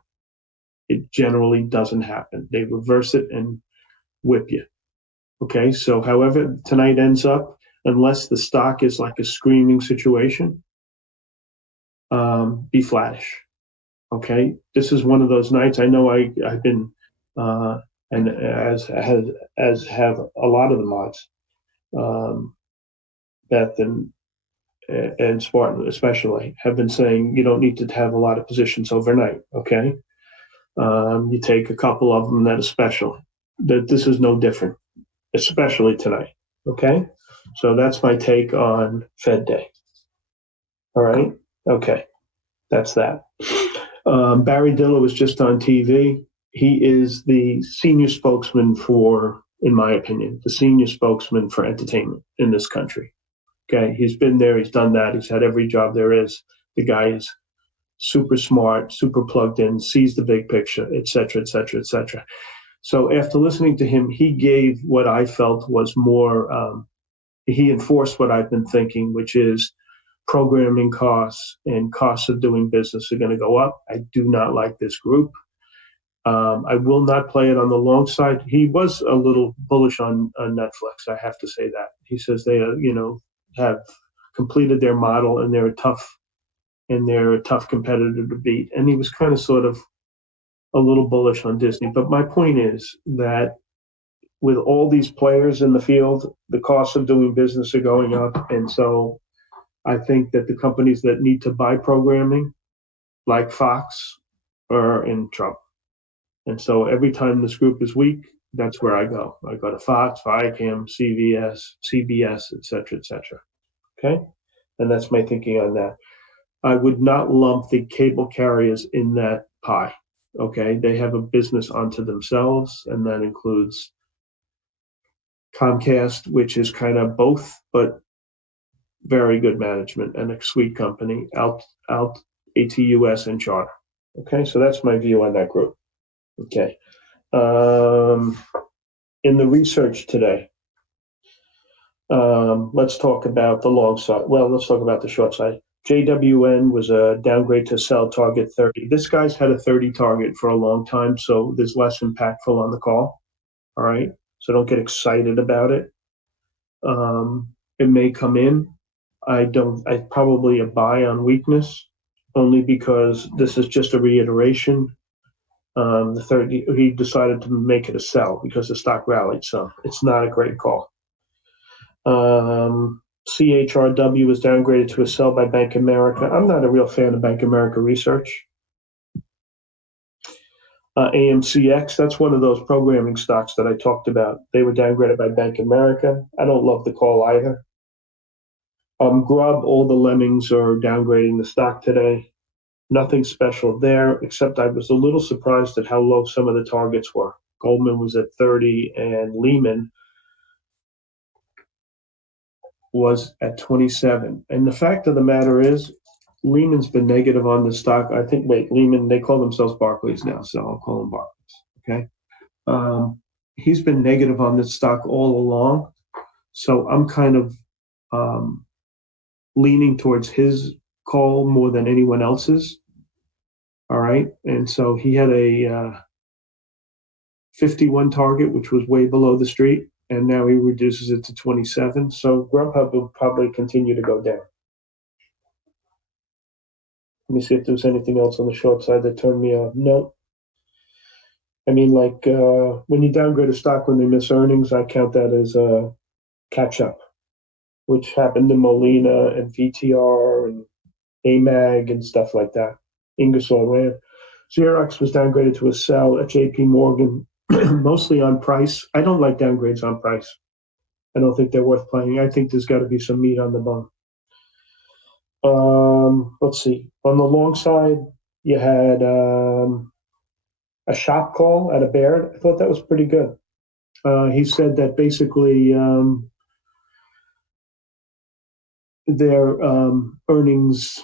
It generally doesn't happen. They reverse it and whip you. Okay, so however tonight ends up, unless the stock is like a screaming situation, be flattish. Okay, this is one of those nights. I know I've been, and as have a lot of the mods, Beth and Spartan especially, have been saying you don't need to have a lot of positions overnight. Okay, you take a couple of them that are special. That this is no different, especially tonight. Okay, so that's my take on Fed Day. All right, okay, that's that. Barry Diller was just on TV. He is the senior spokesman for, in my opinion, the senior spokesman for entertainment in this country. Okay, he's been there, he's done that, he's had every job there is. The guy is super smart, super plugged in, sees the big picture, et cetera, et cetera, et cetera. So after listening to him, he gave what I felt was more, he enforced what I've been thinking, which is programming costs and costs of doing business are going to go up. I do not like this group. I will not play it on the long side. He was a little bullish on Netflix. I have to say that. He says they, have completed their model and they're a tough competitor to beat. And he was kind of sort of a little bullish on Disney. But my point is that with all these players in the field, the costs of doing business are going up. And so I think that the companies that need to buy programming, like Fox, are in trouble. And so every time this group is weak, that's where I go. I go to Fox, Viacom, CBS, et cetera, et cetera. Okay? And that's my thinking on that. I would not lump the cable carriers in that pie. Okay? They have a business unto themselves, and that includes Comcast, which is kind of both, but very good management and a sweet company, ATUS and Charter. Okay, so that's my view on that group. Okay. In the research today, let's talk about the long side. Well, let's talk about the short side. JWN was a downgrade to sell target 30. This guy's had a 30 target for a long time, so there's less impactful on the call. All right, so don't get excited about it. It may come in. I probably a buy on weakness, only because this is just a reiteration. The 30, he decided to make it a sell because the stock rallied, so it's not a great call. CHRW was downgraded to a sell by Bank of America. I'm not a real fan of Bank of America research. AMCX, that's one of those programming stocks that I talked about. They were downgraded by Bank of America. I don't love the call either. Grub, all the lemmings are downgrading the stock today. Nothing special there, except I was a little surprised at how low some of the targets were. Goldman was at 30 and Lehman was at 27. And the fact of the matter is, Lehman's been negative on the stock. I think, Lehman, they call themselves Barclays now, so I'll call them Barclays, okay? He's been negative on this stock all along, so I'm kind of leaning towards his call more than anyone else's. All right, and so he had a 51 target, which was way below the street, and now he reduces it to 27. So Grubhub will probably continue to go down. Let me see if there's anything else on the short side that turned me off. No. I mean, like when you downgrade a stock when they miss earnings, I count that as a catch up, which happened to Molina and VTR and AMAG and stuff like that. Ingersoll Rand. Xerox was downgraded to a sell at JP Morgan, mostly on price. I don't like downgrades on price. I don't think they're worth playing. I think there's got to be some meat on the bone. Let's see. On the long side, you had a shop call at a Baird. I thought that was pretty good. He said that basically their earnings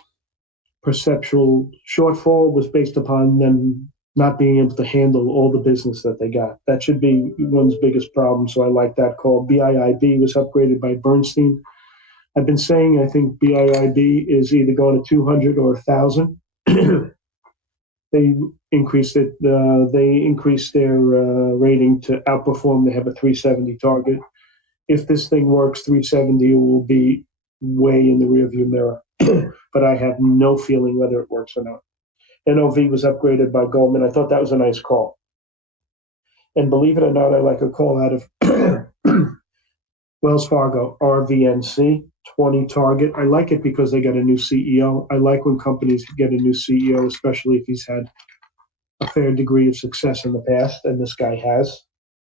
perceptual shortfall was based upon them not being able to handle all the business that they got. That should be one's biggest problem. So I like that call. BIIB was upgraded by Bernstein. I've been saying I think BIIB is either going to 200 or 1,000. They increased it. They increased their rating to outperform. They have a 370 target. If this thing works, 370 will be way in the rearview mirror. But I have no feeling whether it works or not. NOV was upgraded by Goldman. I thought that was a nice call. And believe it or not, I like a call out of Wells Fargo, RVNC, 20 target. I like it because they got a new CEO. I like when companies get a new CEO, especially if he's had a fair degree of success in the past, and this guy has.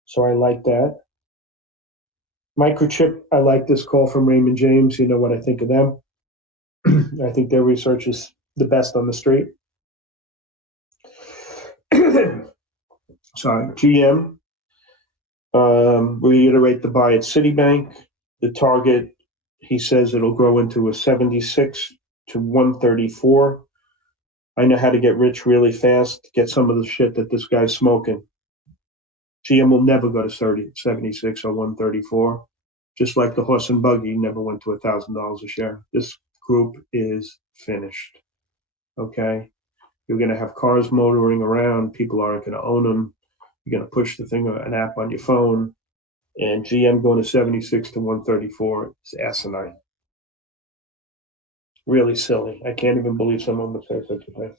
So I like that. Microchip, I like this call from Raymond James. You know what I think of them. I think their research is the best on the street. Sorry, GM. Reiterate the buy at Citibank. The target, he says it'll grow into a 76 to 134. I know how to get rich really fast, get some of the shit that this guy's smoking. GM will never go to 76 or 134. Just like the horse and buggy never went to $1,000 a share. This group is finished. Okay? You're going to have cars motoring around. People aren't going to own them. You're going to push the thing, an app on your phone. And GM going to 76 to 134 is asinine. Really silly. I can't even believe someone would say such a thing.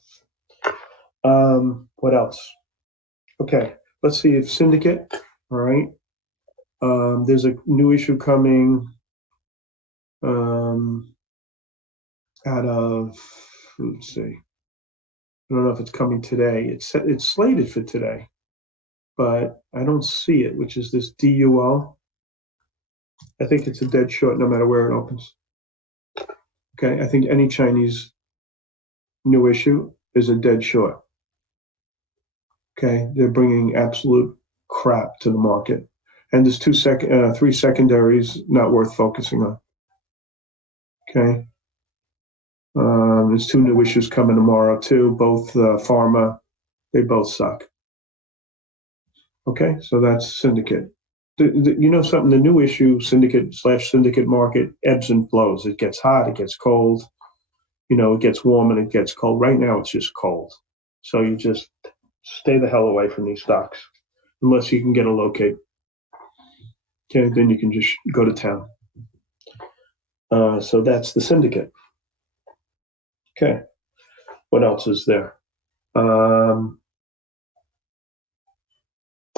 What else? Okay, let's see if Syndicate. All right. There's a new issue coming out of, let's see. I don't know if it's coming today. It's slated for today, but I don't see it, which is this DUL. I think it's a dead short no matter where it opens. Okay, I think any Chinese new issue is a dead short. Okay, they're bringing absolute crap to the market. And there's three secondaries not worth focusing on. Okay. There's two new issues coming tomorrow too, both pharma, they both suck. Okay, so that's Syndicate. You know something, the new issue, syndicate market ebbs and flows. It gets hot, it gets cold, it gets warm and it gets cold. Right now it's just cold. So you just stay the hell away from these stocks unless you can get a locate. Okay, then you can just go to town. So that's the Syndicate. Okay, what else is there?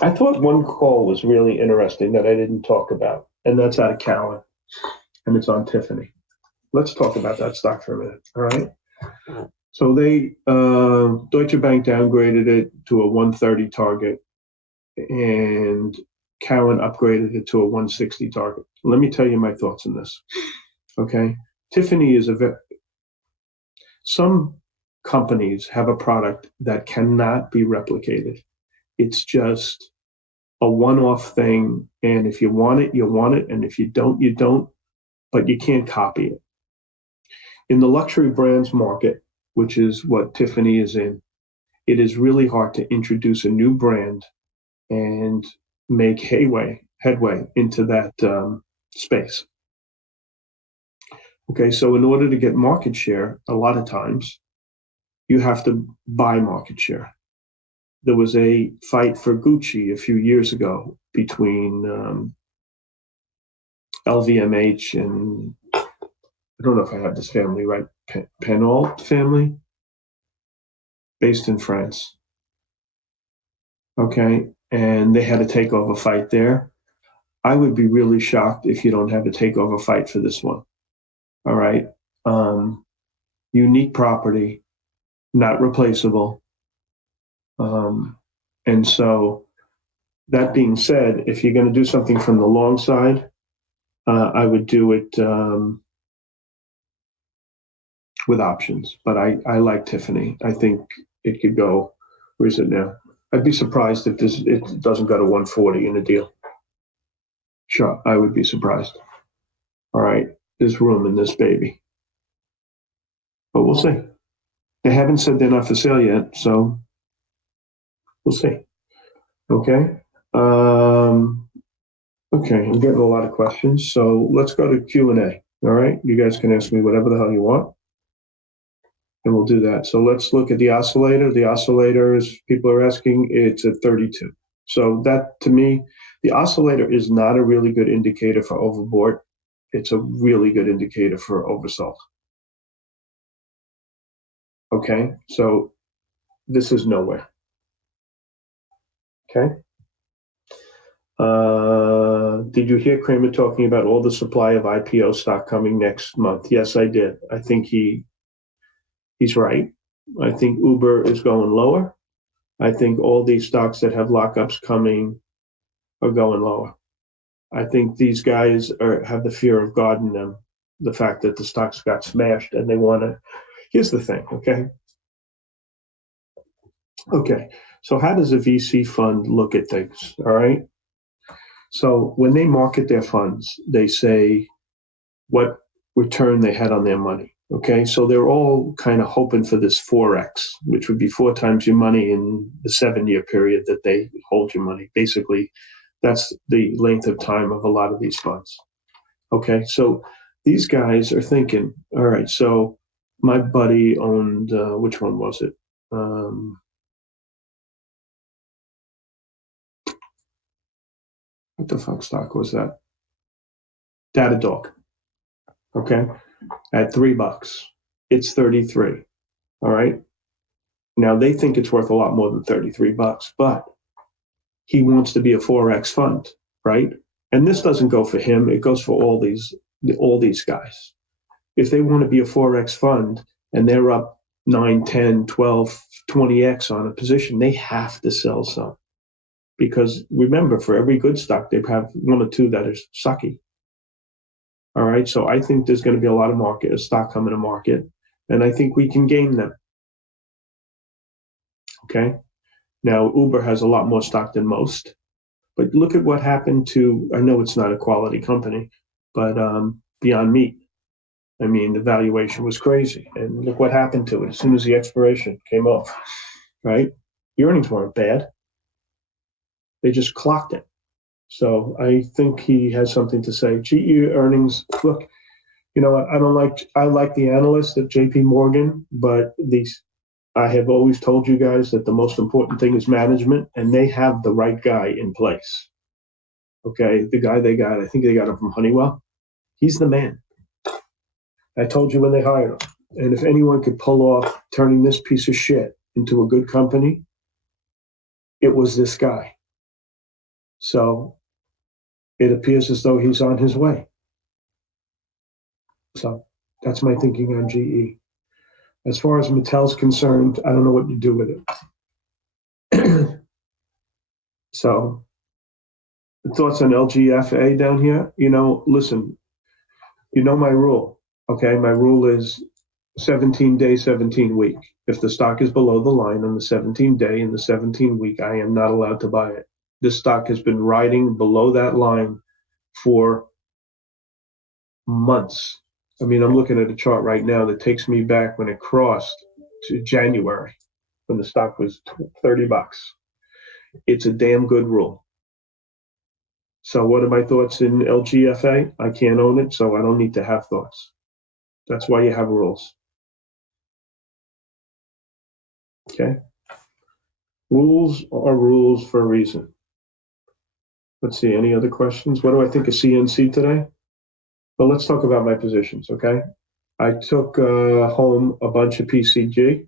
I thought one call was really interesting that I didn't talk about, and that's out of Cowen, and it's on Tiffany. Let's talk about that stock for a minute, all right? So they, Deutsche Bank downgraded it to a 130 target, and Cowen upgraded it to a 160 target. Let me tell you my thoughts on this, okay? Tiffany is some companies have a product that cannot be replicated. It's just a one-off thing, and if you want it, you want it, and if you don't, you don't, but you can't copy it. In the luxury brands market, which is what Tiffany is in, it is really hard to introduce a new brand and make headway into that space. Okay, so in order to get market share, a lot of times, you have to buy market share. There was a fight for Gucci a few years ago between LVMH and, I don't know if I have this family right, Pinault family, based in France. Okay, and they had a takeover fight there. I would be really shocked if you don't have a takeover fight for this one. All right, unique property, not replaceable. And so that being said, if you're going to do something from the long side, I would do it with options. But I like Tiffany. I think it could go, where is it now? I'd be surprised if it doesn't go to 140 in a deal. Sure, I would be surprised. All right, there's room in this baby. But we'll see. They haven't said they're not for sale yet, so We'll see. Okay. Okay, I'm getting a lot of questions, so let's go to Q&A. All right, you guys can ask me whatever the hell you want, and we'll do that. So let's look at the oscillator. The oscillator, as people are asking, it's at 32. So that, to me, the oscillator is not a really good indicator for overbought. It's a really good indicator for oversold. Okay, so this is nowhere. Okay. Did you hear Kramer talking about all the supply of IPO stock coming next month? Yes, I did. I think he's right. I think Uber is going lower. I think all these stocks that have lockups coming are going lower. I think these guys have the fear of God in them, the fact that the stocks got smashed and they want to. Here's the thing, okay? Okay, so how does a VC fund look at things, all right? So when they market their funds, they say what return they had on their money. Okay, so they're all kind of hoping for this 4x, which would be 4 times your money in the 7-year period that they hold your money. Basically, that's the length of time of a lot of these funds. Okay, so these guys are thinking, all right, so my buddy owned, which one was it? What the fuck stock was that? Datadog. Okay, at $3. It's 33. All right. Now they think it's worth a lot more than $33, but he wants to be a 4x fund, right? And this doesn't go for him. It goes for all these guys. If they want to be a 4x fund and they're up 9, 10, 12, 20x on a position, they have to sell some. Because remember, for every good stock, they have 1 or 2 that are sucky. All right. So I think there's going to be a lot of stock coming to market, and I think we can game them. Okay. Now, Uber has a lot more stock than most, but look at what happened to, I know it's not a quality company, but Beyond Meat. I mean, the valuation was crazy, and look what happened to it as soon as the expiration came off, right? The earnings weren't bad. They just clocked it. So I think he has something to say. GE earnings, look, you know, I like the analyst at JP Morgan, but I have always told you guys that the most important thing is management, and they have the right guy in place. Okay, the guy they got, I think they got him from Honeywell. He's the man. I told you when they hired him. And if anyone could pull off turning this piece of shit into a good company, it was this guy. So it appears as though he's on his way. So that's my thinking on GE. As far as Mattel's concerned, I don't know what to do with it. So the thoughts on LGFA down here, you know, listen, you know my rule, okay? My rule is 17-day, 17-week. If the stock is below the line on the 17-day and the 17-week, I am not allowed to buy it. This stock has been riding below that line for months. I mean, I'm looking at a chart right now that takes me back when it crossed to January, when the stock was $30. It's a damn good rule. So what are my thoughts in LGFA? I can't own it, so I don't need to have thoughts. That's why you have rules. Okay? Rules are rules for a reason. Let's see, any other questions? What do I think of CNC today? Well, let's talk about my positions, okay? I took home a bunch of PCG.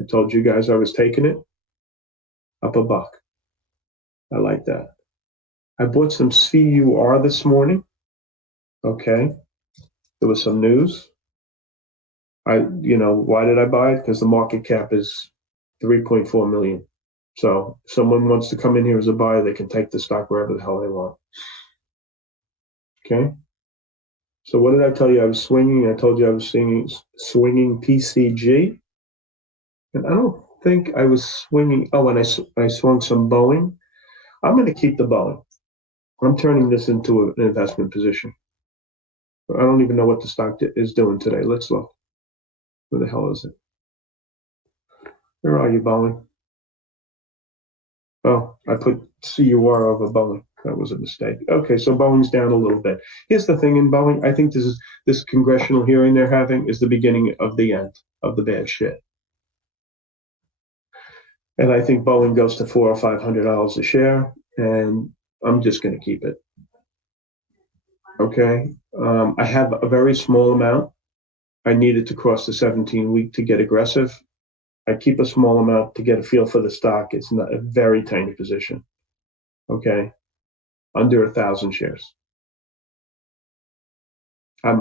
I told you guys I was taking it. Up $1. I like that. I bought some CUR this morning. Okay. There was some news. Why did I buy it? Because the market cap is 3.4 million. So if someone wants to come in here as a buyer, they can take the stock wherever the hell they want. Okay. So what did I tell you? I was swinging. I told you I was swinging PCG. And I don't think I was swinging. Oh, and I swung some Boeing. I'm going to keep the Boeing. I'm turning this into an investment position. I don't even know what the stock is doing today. Let's look. Where the hell is it? Where are you, Boeing? Oh, I put CUR over Boeing. That was a mistake. Okay, so Boeing's down a little bit. Here's the thing in Boeing. I think this congressional hearing they're having is the beginning of the end of the bad shit. And I think Boeing goes to $400 or $500 a share, and I'm just going to keep it. Okay. I have a very small amount. I needed to cross the 17-week to get aggressive. I keep a small amount to get a feel for the stock. It's not a very tiny position. Okay. Under 1,000 shares.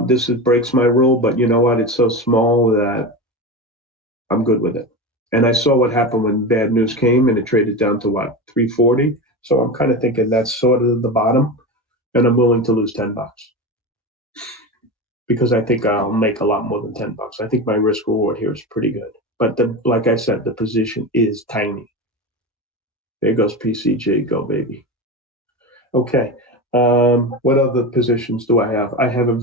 This breaks my rule, but you know what? It's so small that I'm good with it. And I saw what happened when bad news came and it traded down to what, 340? So I'm kind of thinking that's sort of the bottom, and I'm willing to lose $10 because I think I'll make a lot more than $10. I think my risk reward here is pretty good. But like I said, the position is tiny. There goes PCG, go baby. Okay. What other positions do I have? I have a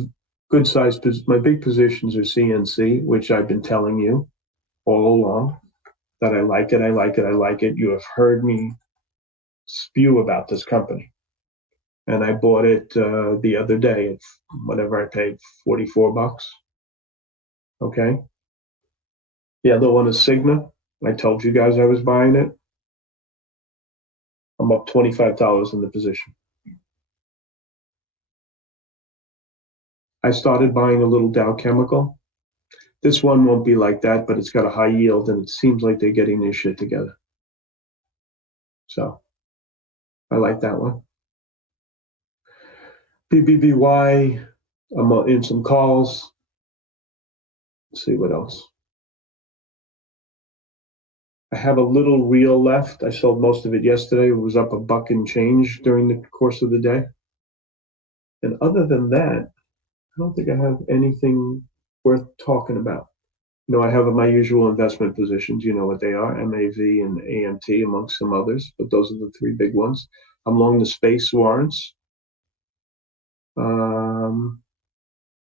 good size. My big positions are CNC, which I've been telling you all along that I like it. I like it. I like it. You have heard me spew about this company, and I bought it the other day at whatever I paid, $44. Okay. The other one is Cigna. I told you guys I was buying it. I'm up $25 in the position. I started buying a little Dow Chemical. This one won't be like that, but it's got a high yield, and it seems like they're getting their shit together. So I like that one. BBBY, I'm in some calls. Let's see what else. I have a little reel left. I sold most of it yesterday. It was up $1 and change during the course of the day. And other than that, I don't think I have anything worth talking about. You know, I have my usual investment positions. You know what they are, MAV and AMT, amongst some others, but those are the three big ones. I'm long the space warrants.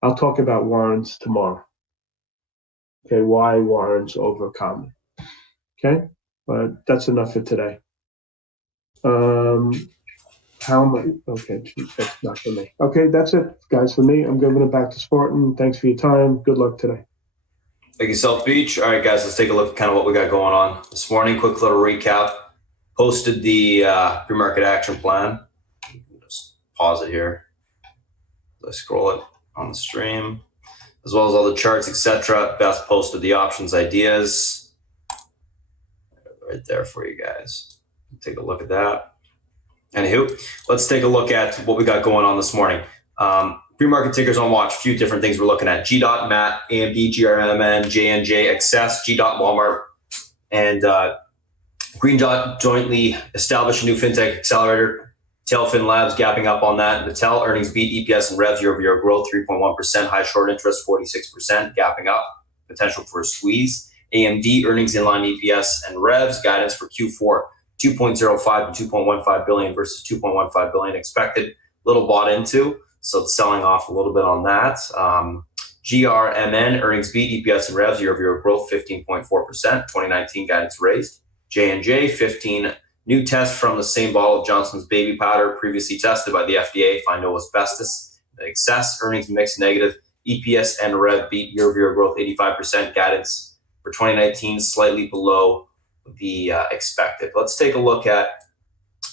I'll talk about warrants tomorrow. Okay, why warrants over common? Okay, but that's enough for today. How am I? Okay, that's not for me. Okay, that's it, guys, for me. I'm giving it back to Spartan. Thanks for your time. Good luck today. Thank you, South Beach. All right, guys, let's take a look at kind of what we got going on this morning. Quick little recap. Posted the pre-market action plan. Just pause it here. Let's scroll it on the stream, as well as all the charts, etc. Beth posted the options ideas right there for you guys. Take a look at that. Anywho, let's take a look at what we got going on this morning. Pre-market tickers on watch. A few different things we're looking at. GDOT, MAT, AMD, GRMN, JNJ, Access, GDOT, Walmart, and Green Dot jointly established a new fintech accelerator. Tailfin Labs gapping up on that. Mattel earnings beat EPS and revs year-over-year growth 3.1%. High short interest 46%, gapping up. Potential for a squeeze. AMD earnings in line EPS and revs. Guidance for Q4 2.05 to 2.15 billion versus 2.15 billion expected. Little bought into, so it's selling off a little bit on that. GRMN earnings beat EPS and revs year-over-year growth 15.4%. 2019 guidance raised. J&J 15 new tests from the same bottle of Johnson's baby powder previously tested by the FDA find no asbestos. The excess earnings mix negative. EPS and rev beat year-over-year growth 85%. Guidance for 2019 slightly below the expected. Let's take a look at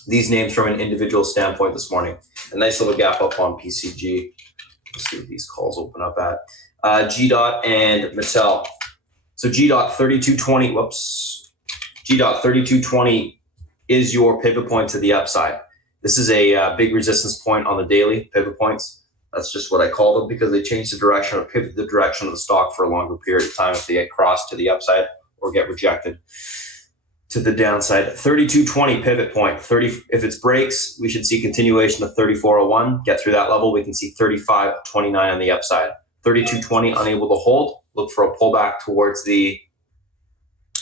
these names from an individual standpoint this morning. A nice little gap up on PCG. Let's see what these calls open up at. GDOT and Mattel. So GDOT 3220. Whoops. GDOT 3220 is your pivot point to the upside. This is a big resistance point on the daily pivot points. That's just what I call them because they change the direction or pivot the direction of the stock for a longer period of time if they get crossed to the upside or get rejected to the downside. 3220 pivot point. 30. If it breaks, we should see continuation of 3401. Get through that level, we can see 3529 on the upside. 3220 unable to hold. Look for a pullback towards the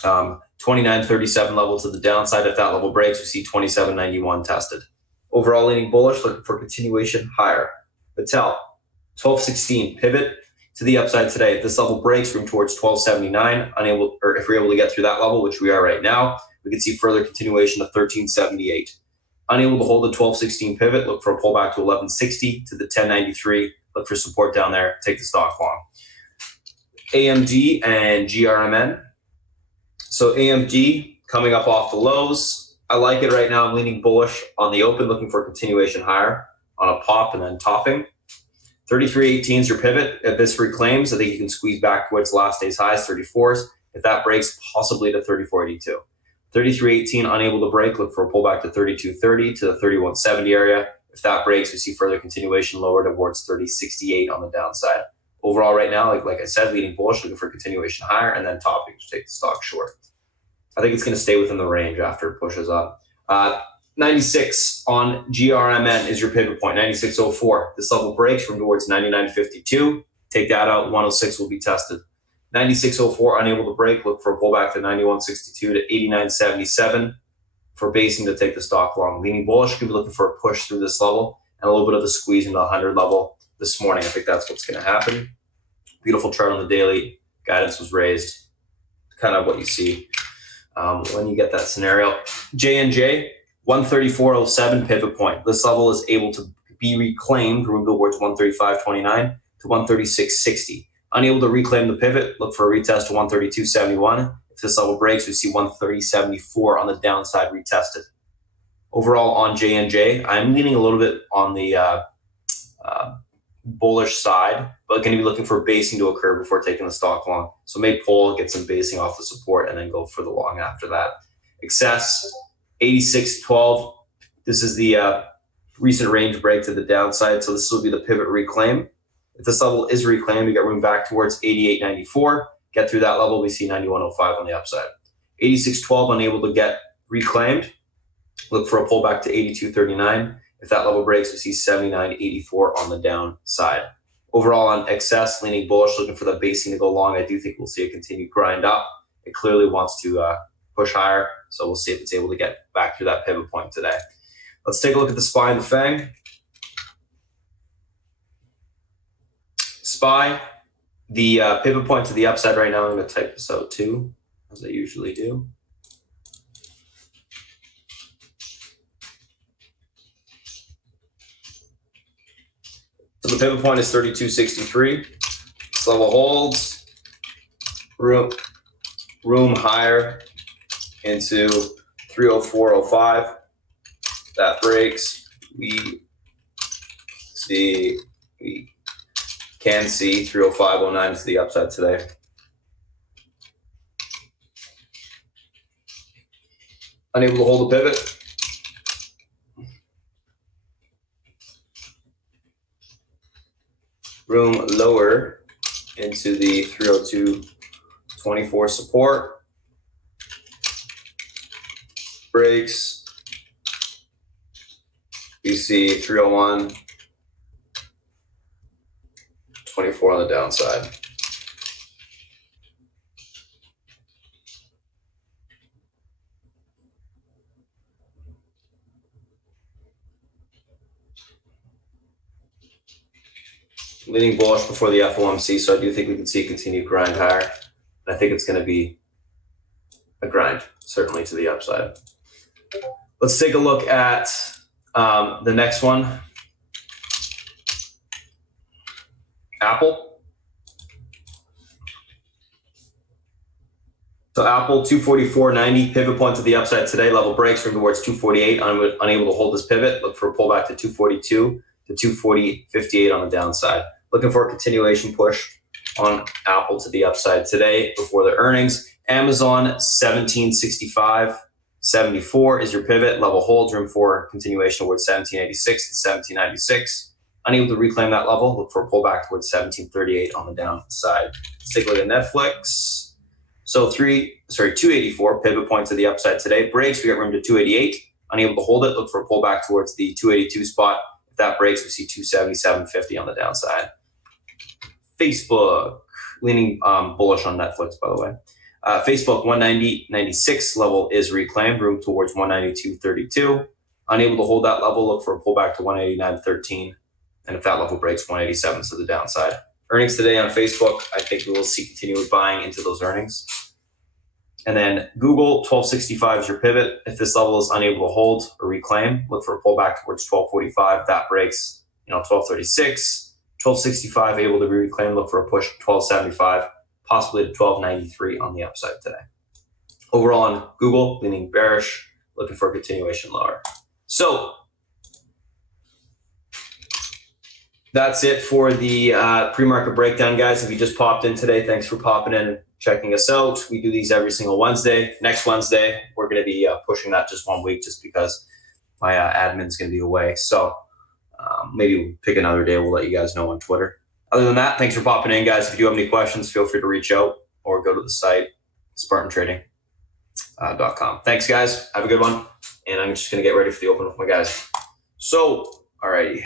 2937 level to the downside. If that level breaks, we see 2791 tested. Overall leaning bullish, looking for continuation higher. Mattel 1216 pivot to the upside today. If this level breaks, room towards 1279. Unable, or if we're able to get through that level, which we are right now, we can see further continuation to 1378. Unable to hold the 1216 pivot, look for a pullback to 1160 to the 1093. Look for support down there. Take the stock long. AMD and GRMN. So AMD coming up off the lows. I like it right now. I'm leaning bullish on the open, looking for continuation higher on a pop and then topping. 33.18 is your pivot. If this reclaims, I think you can squeeze back towards last day's highs, 34s. If that breaks, possibly to 34.82. 33.18 unable to break, look for a pullback to 32.30 to the 31.70 area. If that breaks, we see further continuation lower towards 30.68 on the downside. Overall, right now, like I said, leading bullish, looking for continuation higher, and then topping to take the stock short. I think it's going to stay within the range after it pushes up. 96 on GRMN is your pivot point, 96.04. This level breaks from towards 99.52. Take that out, 106 will be tested. 96.04 unable to break, look for a pullback to 91.62 to 89.77 for basing to take the stock long. Leaning bullish, could be looking for a push through this level and a little bit of a squeeze into the 100 level this morning. I think that's what's going to happen. Beautiful chart on the daily. Guidance was raised. Kind of what you see when you get that scenario. J&J, 134.07 pivot point. This level is able to be reclaimed, room towards 135.29 to 136.60. Unable to reclaim the pivot, look for a retest to 132.71. If this level breaks, we see 130.74 on the downside retested. Overall on J&J, I'm leaning a little bit on the bullish side, but going to be looking for basing to occur before taking the stock long. So may pull, get some basing off the support, and then go for the long after that. Excess, 86.12. This is the recent range break to the downside, so this will be the pivot reclaim. If this level is reclaimed, we got room back towards 88.94. Get through that level, we see 91.05 on the upside. 86.12 unable to get reclaimed. Look for a pullback to 82.39. If that level breaks, we see 79.84 on the downside. Overall on excess, leaning bullish, looking for the basing to go long. I do think we'll see a continued grind up. It clearly wants to push higher, so we'll see if it's able to get back through that pivot point today. Let's take a look at the SPY and the FANG. SPY, the pivot point to the upside right now, I'm going to type this out too, as I usually do. So the pivot point is 32.63. This level holds, room higher into 304.05. That breaks. We can see 305.09 to the upside today. Unable to hold the pivot. Room lower into the 302.24 support. Breaks. We see 301.24 on the downside. Leaning bullish before the FOMC, so I do think we can see a continued grind higher. And I think it's going to be a grind, certainly to the upside. Let's take a look at the next one. Apple. So Apple, 244.90, pivot point to the upside today. Level breaks from towards 248. Unable to hold this pivot. Look for a pullback to 242 to 240.58 on the downside. Looking for a continuation push on Apple to the upside today before the earnings. Amazon, 1765.74 is your pivot. Level holds, room for continuation towards 1786 to 1796. Unable to reclaim that level, look for a pullback towards 1738 on the downside. Let's take a look at Netflix. So 284, pivot point to the upside today. Breaks, we got room to 288. Unable to hold it, look for a pullback towards the 282 spot. If that breaks, we see 277.50 on the downside. Facebook, leaning bullish on Netflix, by the way. Facebook, 190.96 level is reclaimed, room towards 192.32. Unable to hold that level, look for a pullback to 189.13. And if that level breaks, 187 to the downside. Earnings today on Facebook, I think we will see continued buying into those earnings. And then Google, 1265 is your pivot. If this level is unable to hold or reclaim, look for a pullback towards 1245. That breaks, 1236. 1265 able to be reclaimed, look for a push 1275, possibly to 1293 on the upside today. Overall on Google, leaning bearish, looking for a continuation lower. So that's it for the pre-market breakdown, guys. If you just popped in today, thanks for popping in and checking us out. We do these every single Wednesday. Next Wednesday, we're going to be pushing that just 1 week just because my admin's going to be away. So maybe we'll pick another day. We'll let you guys know on Twitter. Other than that, thanks for popping in, guys. If you do have any questions, feel free to reach out or go to the site, SpartanTrading.com. Thanks, guys. Have a good one. And I'm just going to get ready for the open with my guys. So, alrighty.